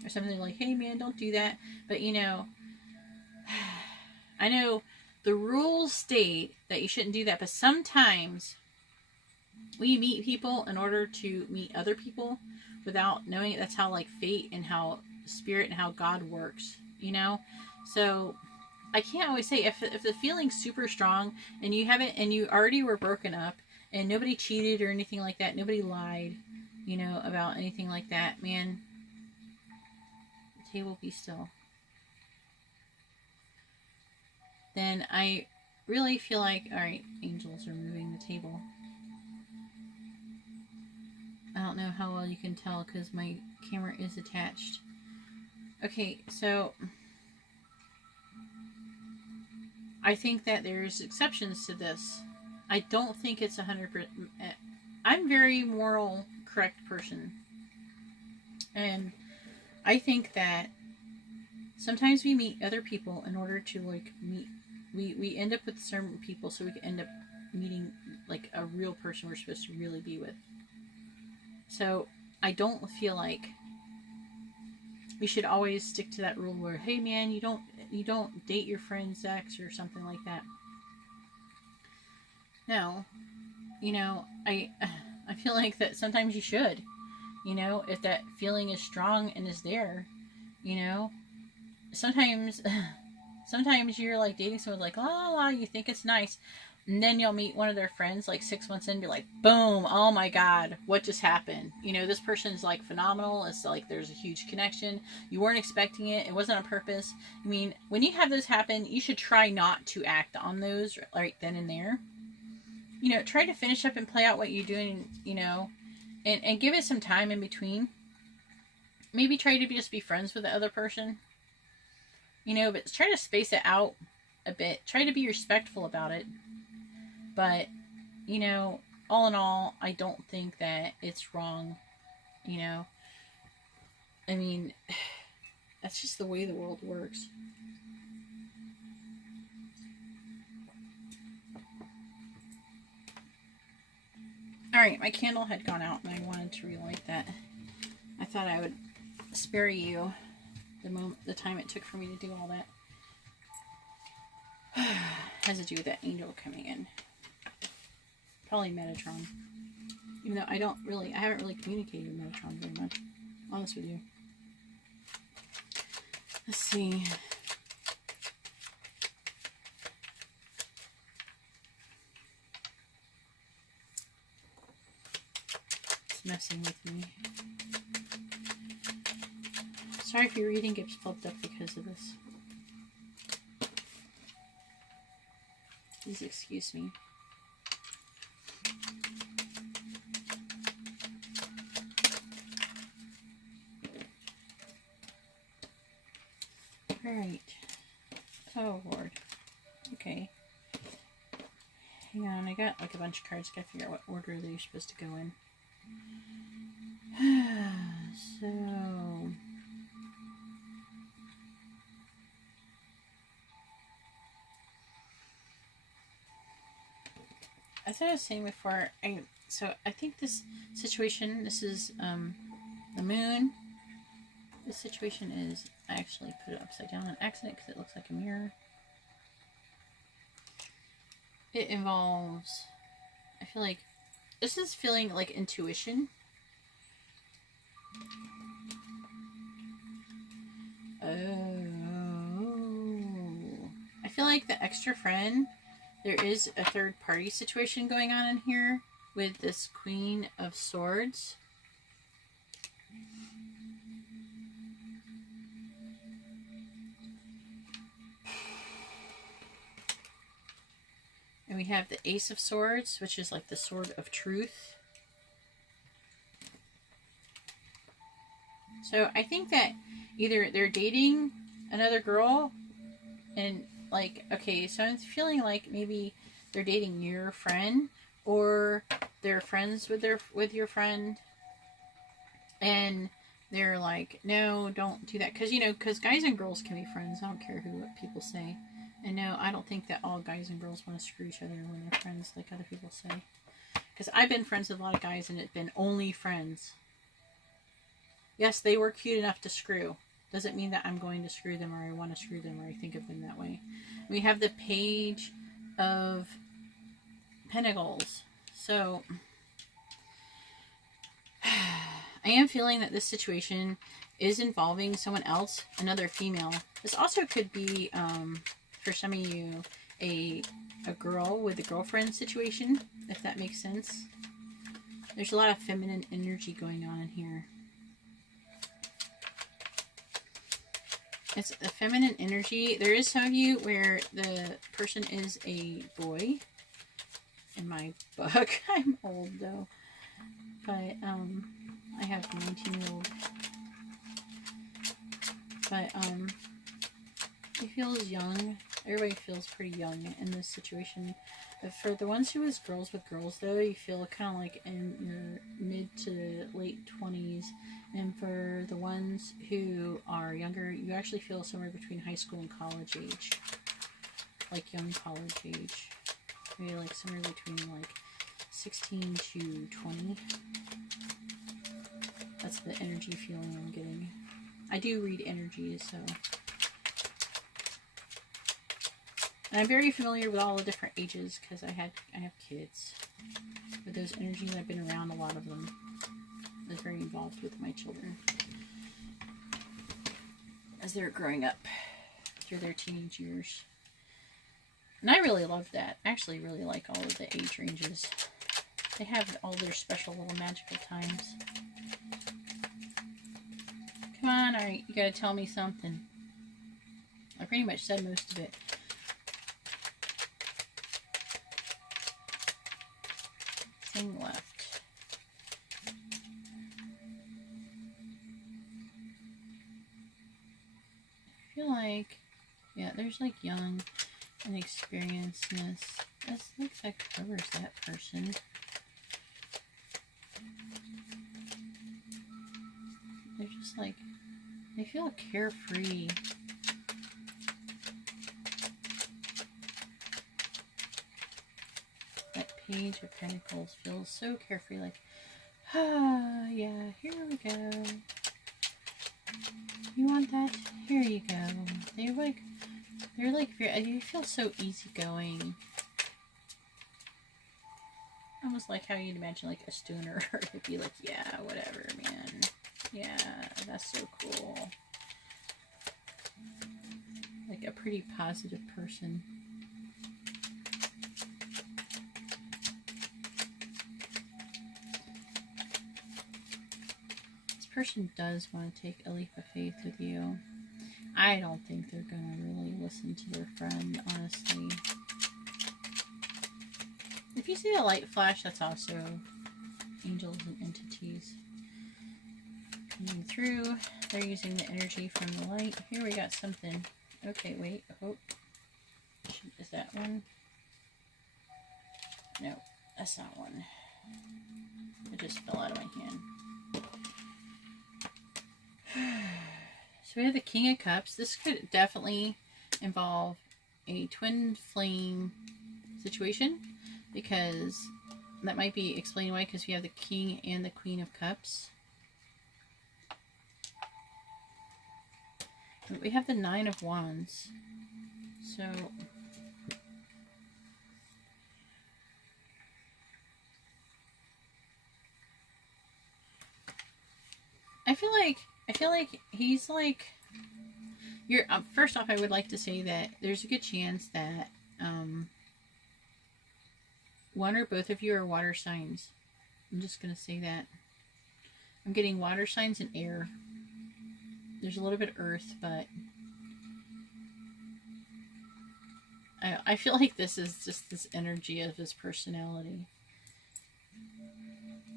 or something, like, hey man, don't do that. But you know, I know the rules state that you shouldn't do that, but sometimes we meet people in order to meet other people without knowing it. That's how like fate and how spirit and how God works, you know? So I can't always say, if the feeling's super strong and you haven't, and you already were broken up and nobody cheated or anything like that, nobody lied, you know, about anything like that, man, the table be still. Then I really feel like, all right, angels are moving the table. I don't know how well you can tell because my camera is attached. Okay, so I think that there's exceptions to this. I don't think it's 100%. I'm a very moral, correct person. And I think that sometimes we meet other people in order to like meet, we end up with certain people so we can end up meeting like a real person we're supposed to really be with. So I don't feel like we should always stick to that rule where, hey man, you don't date your friend's ex or something like that. No, you know, I feel like that sometimes you should, you know, if that feeling is strong and is there, you know, sometimes you're like dating someone like la la la, you think it's nice, and then you'll meet one of their friends like 6 months in and be like, boom, oh my god, what just happened? You know, this person's like phenomenal. It's like there's a huge connection. You weren't expecting it. It wasn't on purpose. I mean, when you have those happen, you should try not to act on those right then and there. You know, try to finish up and play out what you're doing, you know, and give it some time in between. Maybe try to just be friends with the other person. You know, but try to space it out a bit. Try to be respectful about it. But, you know, all in all, I don't think that it's wrong, you know. I mean, that's just the way the world works. Alright, my candle had gone out and I wanted to relight that. I thought I would spare you the time it took for me to do all that. Has to do with that angel coming in. Probably Metatron. Even though I haven't really communicated with Metatron very much. Honest with you. Let's see. It's messing with me. Sorry if your reading gets flipped up because of this. Please excuse me. Alright. Oh, Lord. Okay. Hang on, I got like a bunch of cards. Gotta figure out what order they're supposed to go in. So... as I was saying before, I think this situation, this is the moon. This situation is, I actually put it upside down on accident because it looks like a mirror. It involves, I feel like, this is feeling like intuition. Oh. I feel like the extra friend, there is a third party situation going on in here with this Queen of Swords. And we have the Ace of Swords, which is like the sword of truth. So I think that either they're dating another girl and like, okay, so I'm feeling like maybe they're dating your friend, or they're friends with your friend, and they're like, no, don't do that, because guys and girls can be friends. I don't care what people say. And no, I don't think that all guys and girls want to screw each other when they're friends, like other people say. Because I've been friends with a lot of guys, and it's been only friends. Yes, they were cute enough to screw. Doesn't mean that I'm going to screw them, or I want to screw them, or I think of them that way. We have the Page of Pentacles. So I am feeling that this situation is involving someone else, another female. This also could be, for some of you, a girl with a girlfriend situation, if that makes sense. There's a lot of feminine energy going on in here. It's a feminine energy. There is some of you where the person is a boy. In my book. I'm old though. But I have a 19-year-old. But he feels young. Everybody feels pretty young in this situation. But for the ones who is girls with girls though, you feel kind of like in your mid to late 20s. And for the ones who are younger, you actually feel somewhere between high school and college age. Like young college age. Maybe like somewhere between like 16 to 20. That's the energy feeling I'm getting. I do read energies, so. And I'm very familiar with all the different ages because I have kids. With those energies, I've been around a lot of them. I was very involved with my children as they're growing up through their teenage years. And I really love that. I actually really like all of the age ranges. They have all their special little magical times. Come on, alright, you gotta tell me something. I pretty much said most of it. Thing left. I feel like, yeah, there's like young and experiencedness. That's like that covers that person. They're just like, they feel carefree. That Page of Pentacles feels so carefree, like, ah, yeah, here we go. You want that? Here you go. They're like, you feel so easygoing. Almost like how you'd imagine like a stoner would be like, yeah, whatever, man. Yeah, that's so cool. Like a pretty positive person. This person does want to take a leap of faith with you. I don't think they're going to really listen to their friend, honestly. If you see a light flash, that's also angels and entities coming through. They're using the energy from the light. Here we got something. Okay, wait. Oh. Is that one? No, that's not one. It just fell out of my hand. So we have the King of Cups. This could definitely involve a twin flame situation, because that might be explaining why, because we have the King and the Queen of Cups. But we have the Nine of Wands. So I feel like he's like, you're first off, I would like to say that there's a good chance that one or both of you are water signs. I'm just gonna say that. I'm getting water signs and air. There's a little bit of earth, but I feel like this is just this energy of his personality.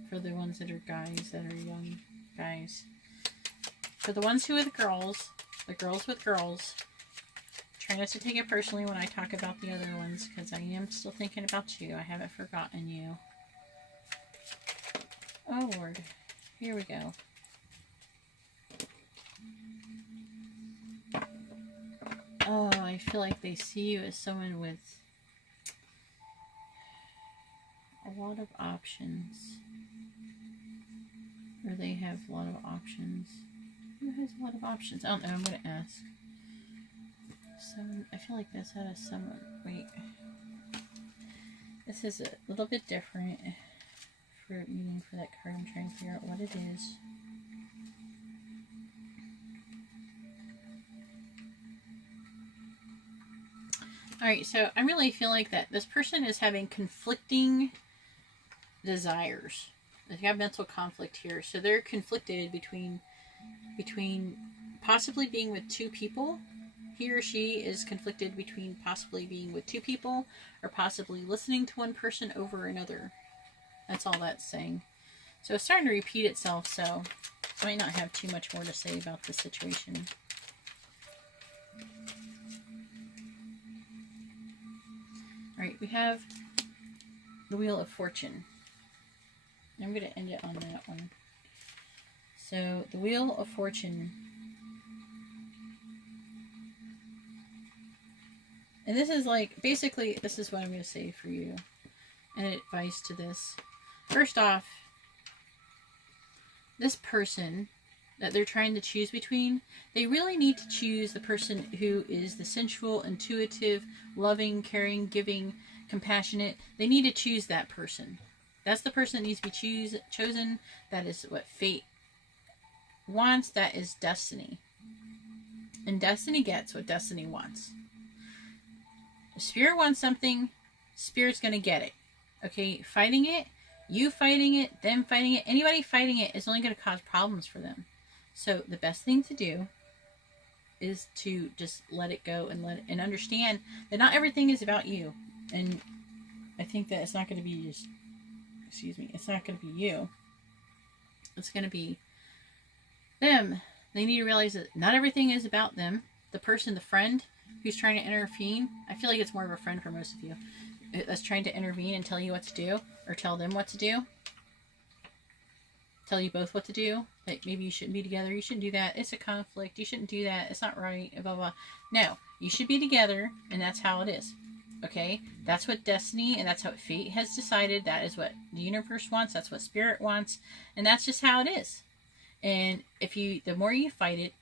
For the ones that are guys, that are young guys. For the ones who are the girls with girls, try not to take it personally when I talk about the other ones, because I am still thinking about you. I haven't forgotten you. Oh, Lord. Here we go. Oh, I feel like they see you as someone with a lot of options. Or they have a lot of options. Who has a lot of options? I don't know. I'm going to ask. I feel like this out of someone. Wait. This is a little bit different for meaning for that card. I'm trying to figure out what it is. Alright, so I really feel like that this person is having conflicting desires. They have mental conflict here. So they're conflicted between possibly being with two people. He or she is conflicted between possibly being with two people or possibly listening to one person over another. That's all that's saying. So it's starting to repeat itself, so I might not have too much more to say about this situation. Alright, we have the Wheel of Fortune. I'm going to end it on that one. So, the Wheel of Fortune. And this is like, basically, this is what I'm going to say for you. And advice to this. First off, this person that they're trying to choose between, they really need to choose the person who is the sensual, intuitive, loving, caring, giving, compassionate. They need to choose that person. That's the person that needs to be chosen. That is what fate wants. That is destiny. And destiny gets what destiny wants. If Spirit wants something, Spirit's going to get it. Okay? Fighting it, you fighting it, them fighting it, anybody fighting it is only going to cause problems for them. So the best thing to do is to just let it go and understand that not everything is about you. And I think that it's not going to be just, it's not going to be you. It's going to be them. They need to realize that not everything is about them. The person, the friend who's trying to intervene, I feel like it's more of a friend for most of you, that's trying to intervene and tell you what to do, or tell them what to do. Tell you both what to do. Like, maybe you shouldn't be together. You shouldn't do that. It's a conflict. You shouldn't do that. It's not right. Blah, blah. No. You should be together, and that's how it is. Okay? That's what destiny, and that's what fate has decided. That is what the universe wants. That's what Spirit wants. And that's just how it is. And the more you fight it,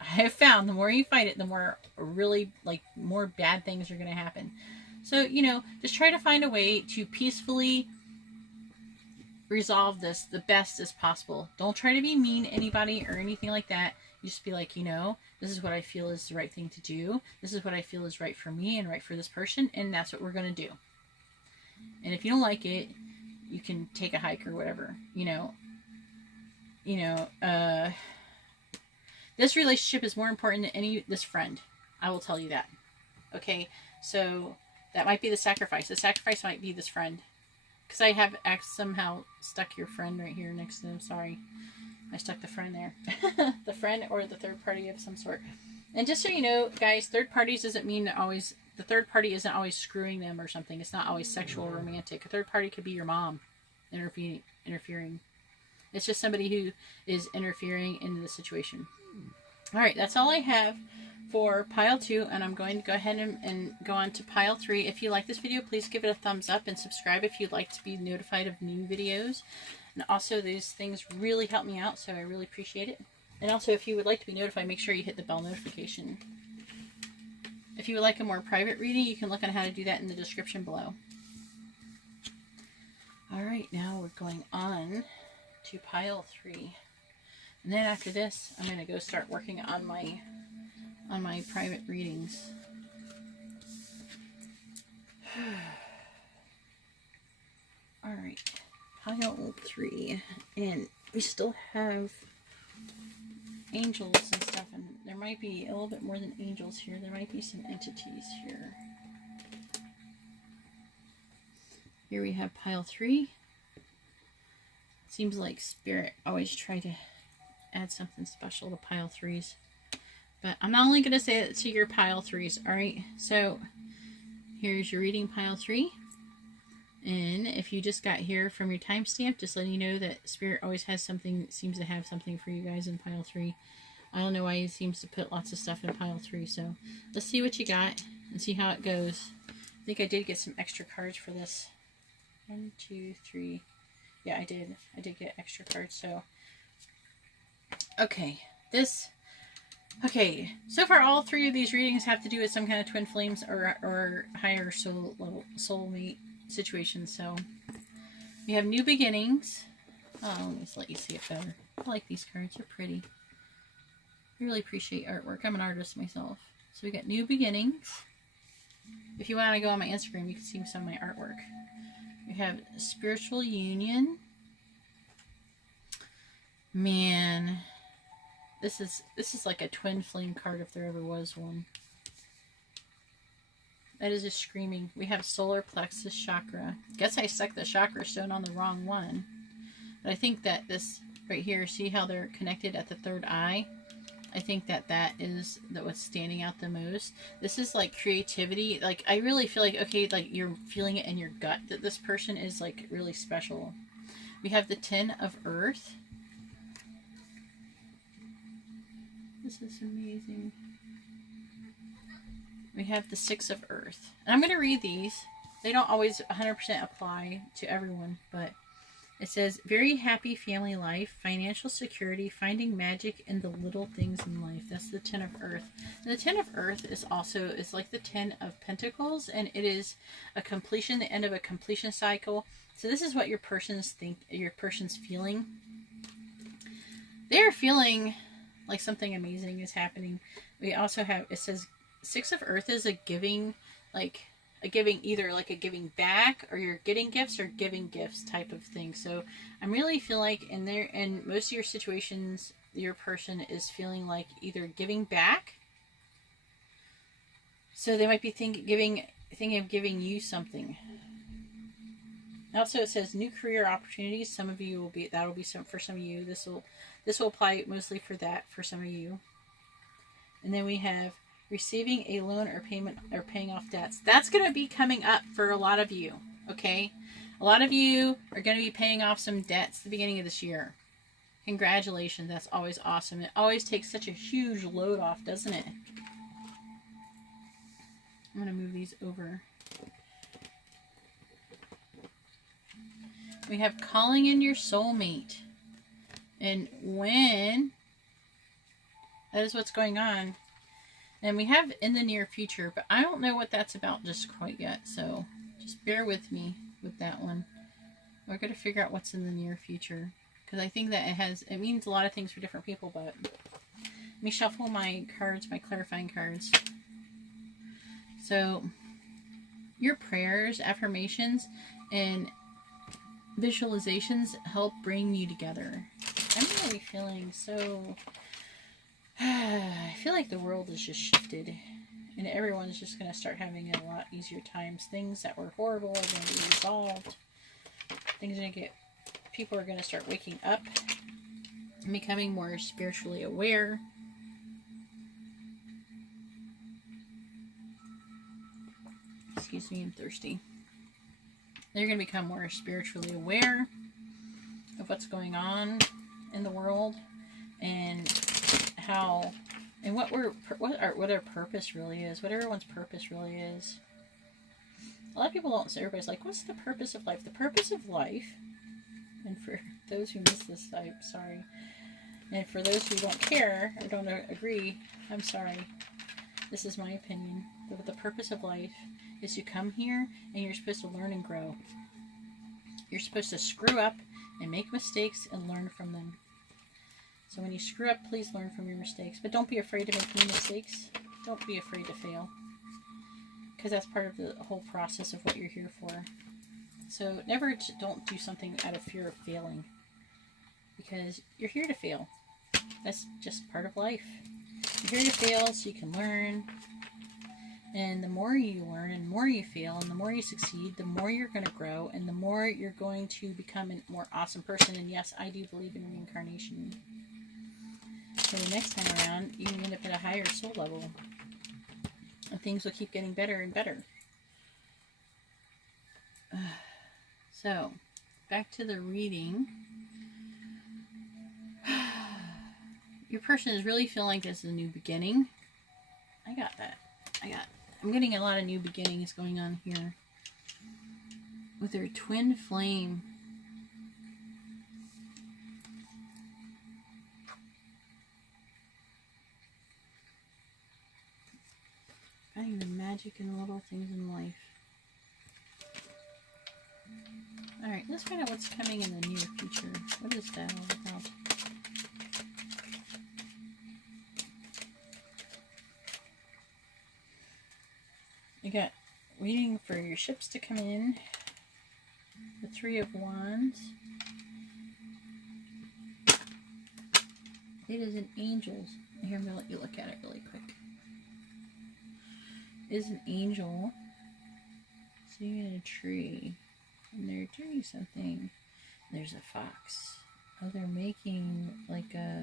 I have found the more you fight it, the more really, more bad things are going to happen. So, just try to find a way to peacefully resolve this the best as possible. Don't try to be mean to anybody or anything like that. You just be like, this is what I feel is the right thing to do. This is what I feel is right for me and right for this person, and that's what we're going to do. And if you don't like it, you can take a hike or whatever. This relationship is more important than this friend. I will tell you that. Okay? So that might be the sacrifice. The sacrifice might be this friend. Because I have somehow stuck your friend right here next to them. Sorry. I stuck the friend there. The friend or the third party of some sort. And just so you know, guys, third parties doesn't mean the third party isn't always screwing them or something. It's not always sexual or romantic. A third party could be your mom interfering. It's just somebody who is interfering in the situation. Alright, that's all I have for pile 2, and I'm going to go ahead and go on to pile 3. If you like this video, please give it a thumbs up and subscribe if you'd like to be notified of new videos. And also, these things really help me out, so I really appreciate it. And also, if you would like to be notified, make sure you hit the bell notification. If you would like a more private reading, you can look on how to do that in the description below. Alright, now we're going on to pile 3. And then after this, I'm going to go start working on my private readings. Alright, pile 3. And we still have angels and stuff, and there might be a little bit more than angels here. There might be some entities here. Here we have pile 3. Seems like Spirit always try to add something special to pile 3s. But I'm not only going to say it to your pile 3s, alright? So, here's your reading pile 3. And if you just got here from your timestamp, just letting you know that Spirit always has something, seems to have something for you guys in pile 3. I don't know why he seems to put lots of stuff in pile 3. So, let's see what you got and see how it goes. I think I did get some extra cards for this. 1, 2, 3. Yeah, I did. I did get extra cards, so. Okay, okay, so far all 3 of these readings have to do with some kind of twin flames or higher soulmate situation. So, we have new beginnings. Oh, let me just let you see it better. I like these cards. They're pretty. I really appreciate artwork. I'm an artist myself. So, we got new beginnings. If you want to go on my Instagram, you can see some of my artwork. We have spiritual union. Man, this is like a twin flame card if there ever was one. That is just screaming. We have solar plexus chakra. Guess I stuck the chakra stone on the wrong one. But I think that this right here, see how they're connected at the third eye? I think that is what's standing out the most. This is like creativity. Like, I really feel like, okay, like you're feeling it in your gut that this person is like really special. We have the 10 of Earth. This is amazing. We have the 6 of Earth. And I'm going to read these. They don't always 100% apply to everyone, but it says, very happy family life, financial security, finding magic in the little things in life. That's the 10 of Earth. And the 10 of Earth is like the 10 of Pentacles, and it is a completion, the end of a completion cycle. So this is what your person's feeling. They're feeling like something amazing is happening. We also have, it says 6 of Earth is a giving, either like a giving back, or you're getting gifts or giving gifts type of thing. So I'm really feel like in most of your situations, your person is feeling like either giving back. So they might be thinking of giving you something. Also, it says new career opportunities. Some of you that'll be some for some of you. This will apply mostly for that for some of you. And then we have receiving a loan or payment or paying off debts. That's going to be coming up for a lot of you, okay? A lot of you are going to be paying off some debts at the beginning of this year. Congratulations. That's always awesome. It always takes such a huge load off, doesn't it? I'm going to move these over. We have calling in your soulmate. And when that is what's going on. And we have in the near future, but I don't know what that's about just quite yet. So just bear with me with that one. We're going to figure out what's in the near future. Because I think that it means a lot of things for different people. But let me shuffle my cards, my clarifying cards. So your prayers, affirmations, and visualizations help bring you together. I'm really feeling so... I feel like the world is just shifted, and everyone's just going to start having a lot easier times. Things that were horrible are going to be resolved. People are going to start waking up and becoming more spiritually aware. Excuse me, I'm thirsty. They're going to become more spiritually aware of what's going on in the world, and how and what their purpose really is, what everyone's purpose really is. A lot of people don't say, everybody's like, what's the purpose of life? The purpose of life, and for those who miss this, I'm sorry. And for those who don't care or don't agree, I'm sorry. This is my opinion. But the purpose of life is you come here and you're supposed to learn and grow. You're supposed to screw up and make mistakes and learn from them. So when you screw up, please learn from your mistakes. But don't be afraid to make new mistakes. Don't be afraid to fail. Because that's part of the whole process of what you're here for. So don't do something out of fear of failing. Because you're here to fail. That's just part of life. You're here to fail so you can learn. And the more you learn and the more you fail and the more you succeed, the more you're going to grow and the more you're going to become a more awesome person. And yes, I do believe in reincarnation. So the next time around, you end up at a higher soul level. And things will keep getting better and better. So, back to the reading. Your person is really feeling like this is a new beginning. I got that. I'm getting a lot of new beginnings going on here. With their twin flame. Finding the magic in the little things in life. Alright, let's find out what's coming in the near future. What is that all about? You got waiting for your ships to come in. The Three of Wands. It is an angels. Here, I'm going to let you look at it really quick. It is an angel sitting in a tree. And they're doing something. There's a fox. Oh, they're making like a...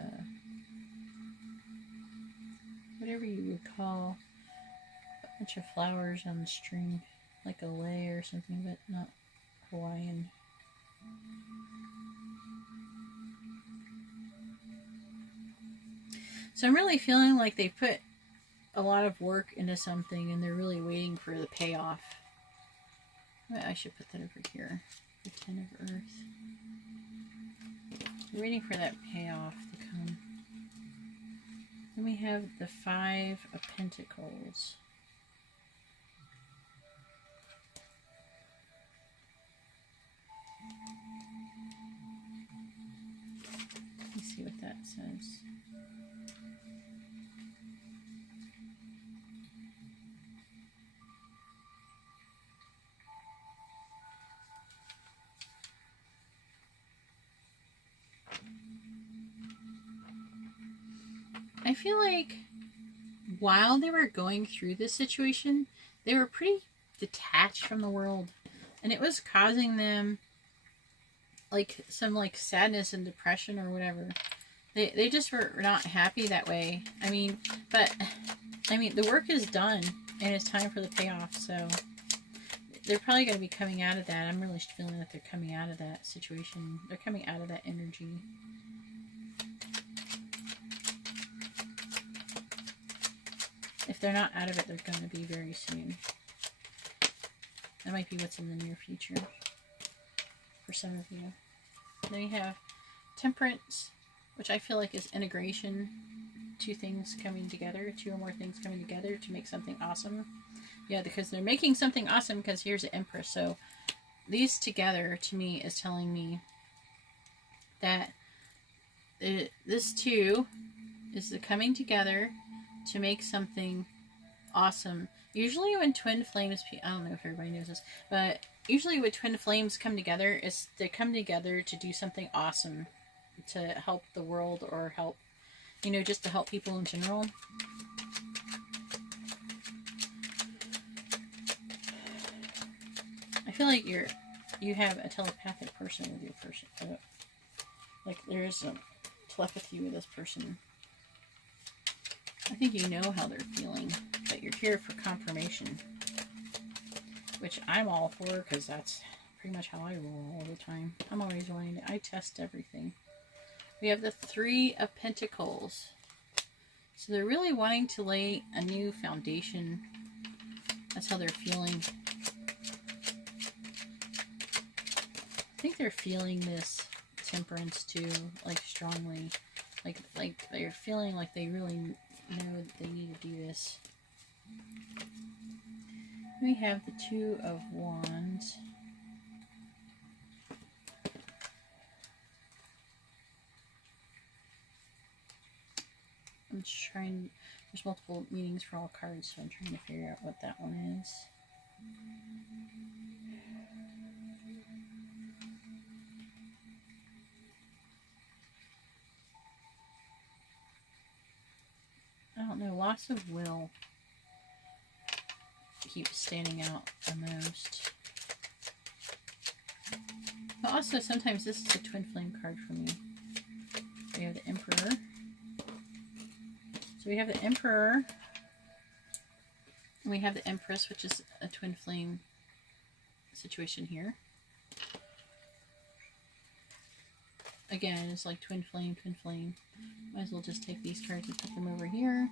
whatever you would call a bunch of flowers on the string. Like a lei or something, but not Hawaiian. So I'm really feeling like they put a lot of work into something and they're really waiting for the payoff. I should put that over here. The Ten of Earth. They're waiting for that payoff to come. Then we have the Five of Pentacles. Let me see what that says. I feel like while they were going through this situation, they were pretty detached from the world. And it was causing them like some like sadness and depression or whatever. They just were not happy that way. I mean, the work is done and it's time for the payoff. So they're probably going to be coming out of that. I'm really feeling that they're coming out of that situation. They're coming out of that energy. If they're not out of it, they're going to be very soon. That might be what's in the near future for some of you. Then you have Temperance, which I feel like is integration. Two things coming together, two or more things coming together to make something awesome. Yeah, because they're making something awesome because here's the Empress. So these together to me is telling me that this too is the coming together to make something awesome. Usually when twin flames, I don't know if everybody knows this, but usually when twin flames come together, they come together to do something awesome, to help the world or help, just to help people in general. I feel like you have a telepathic person with your person. Like there is some telepathy with this person. I think you know how they're feeling, but you're here for confirmation, which I'm all for because that's pretty much how I roll all the time. I'm always wanting to, I test everything. We have the Three of Pentacles. So they're really wanting to lay a new foundation. That's how they're feeling. I think they're feeling this Temperance too, like strongly. Like they're feeling like they really know that they need to do this. We have the Two of Wands. I'm just trying, there's multiple meanings for all cards, so I'm trying to figure out what that one is. I don't know, loss of will. keeps standing out the most. But also, sometimes this is a twin flame card for me. We have the Emperor. So we have the Emperor. And we have the Empress, which is a twin flame situation here. Again, it's like twin flame, twin flame. Might as well just take these cards and put them over here.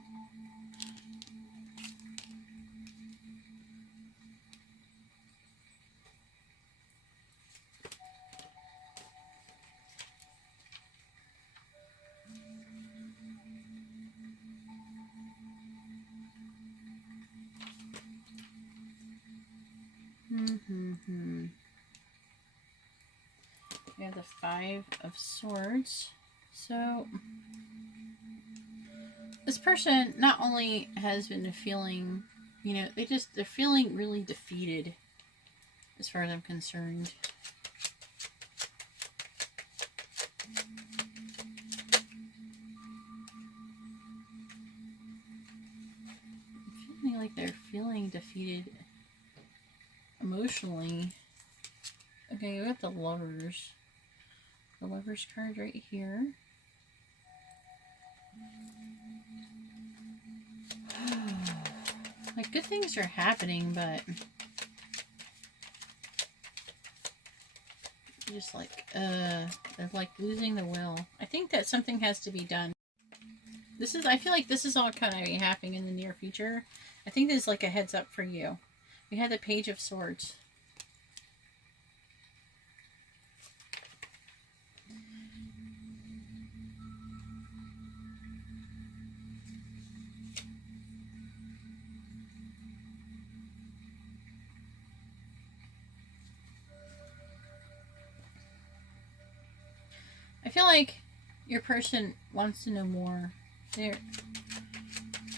We have the Five of Swords. So this person not only has been feeling, you know, they're feeling really defeated as far as I'm concerned. I'm feeling like they're feeling defeated emotionally. Okay, we have the Lovers. The Lovers card right here. Like, good things are happening, but just like, they're like losing the will. I think that something has to be done. I feel like this is all kind of happening in the near future. I think this is like a heads up for you. We had the Page of Swords. I feel like your person wants to know more. They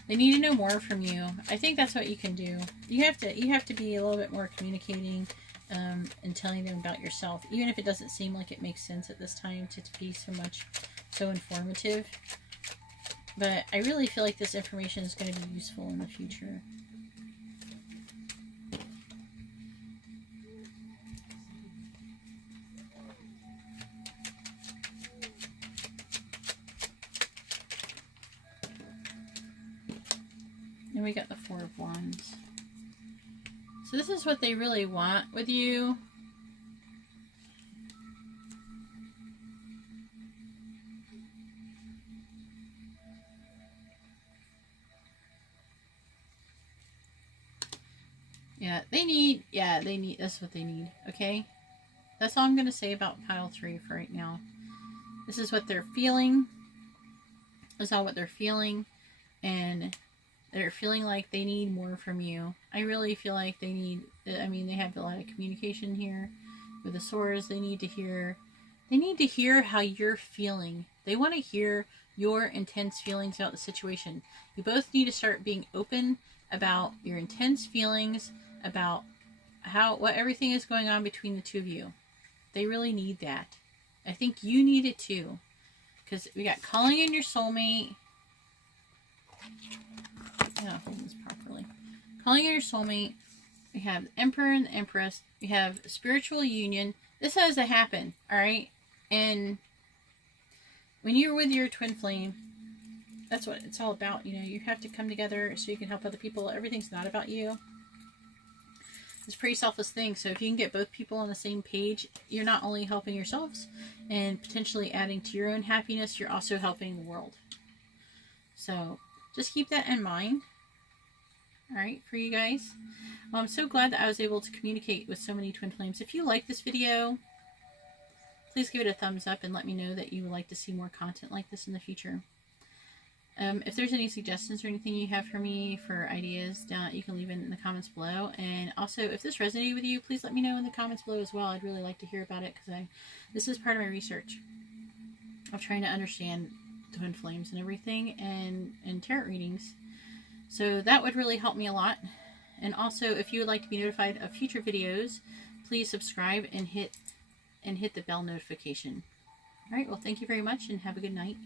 need to know more from you. I think that's what you can do. You have to be a little bit more communicating and telling them about yourself, even if it doesn't seem like it makes sense at this time to be so informative. But I really feel like this information is going to be useful in the future. And we got the Four of Wands. So this is what they really want with you. They need, that's what they need, okay? That's all I'm going to say about pile 3 for right now. This is what they're feeling. That's all what they're feeling. And they're feeling like they need more from you. I really feel like they need, I mean, they have a lot of communication here with the swords. They need to hear how you're feeling. They want to hear your intense feelings about the situation. You both need to start being open about your intense feelings, about what everything is going on between the two of you. They really need that. I think you need it too. Because we got calling in your soulmate. Yeah, hold this properly. Calling in your soulmate. We have the Emperor and the Empress. We have spiritual union. This has to happen, alright? And when you're with your twin flame, that's what it's all about. You know, you have to come together so you can help other people. Everything's not about you. It's a pretty selfless thing. So if you can get both people on the same page, you're not only helping yourselves and potentially adding to your own happiness, you're also helping the world. So just keep that in mind. Alright, for you guys. Well, I'm so glad that I was able to communicate with so many twin flames. If you like this video, please give it a thumbs up and let me know that you would like to see more content like this in the future. If there's any suggestions or anything you have for me for ideas, you can leave it in the comments below. And also, if this resonated with you, please let me know in the comments below as well. I'd really like to hear about it because this is part of my research of trying to understand twin flames and everything and tarot readings. So that would really help me a lot. And also, if you would like to be notified of future videos, please subscribe and hit the bell notification. All right, well, thank you very much and have a good night.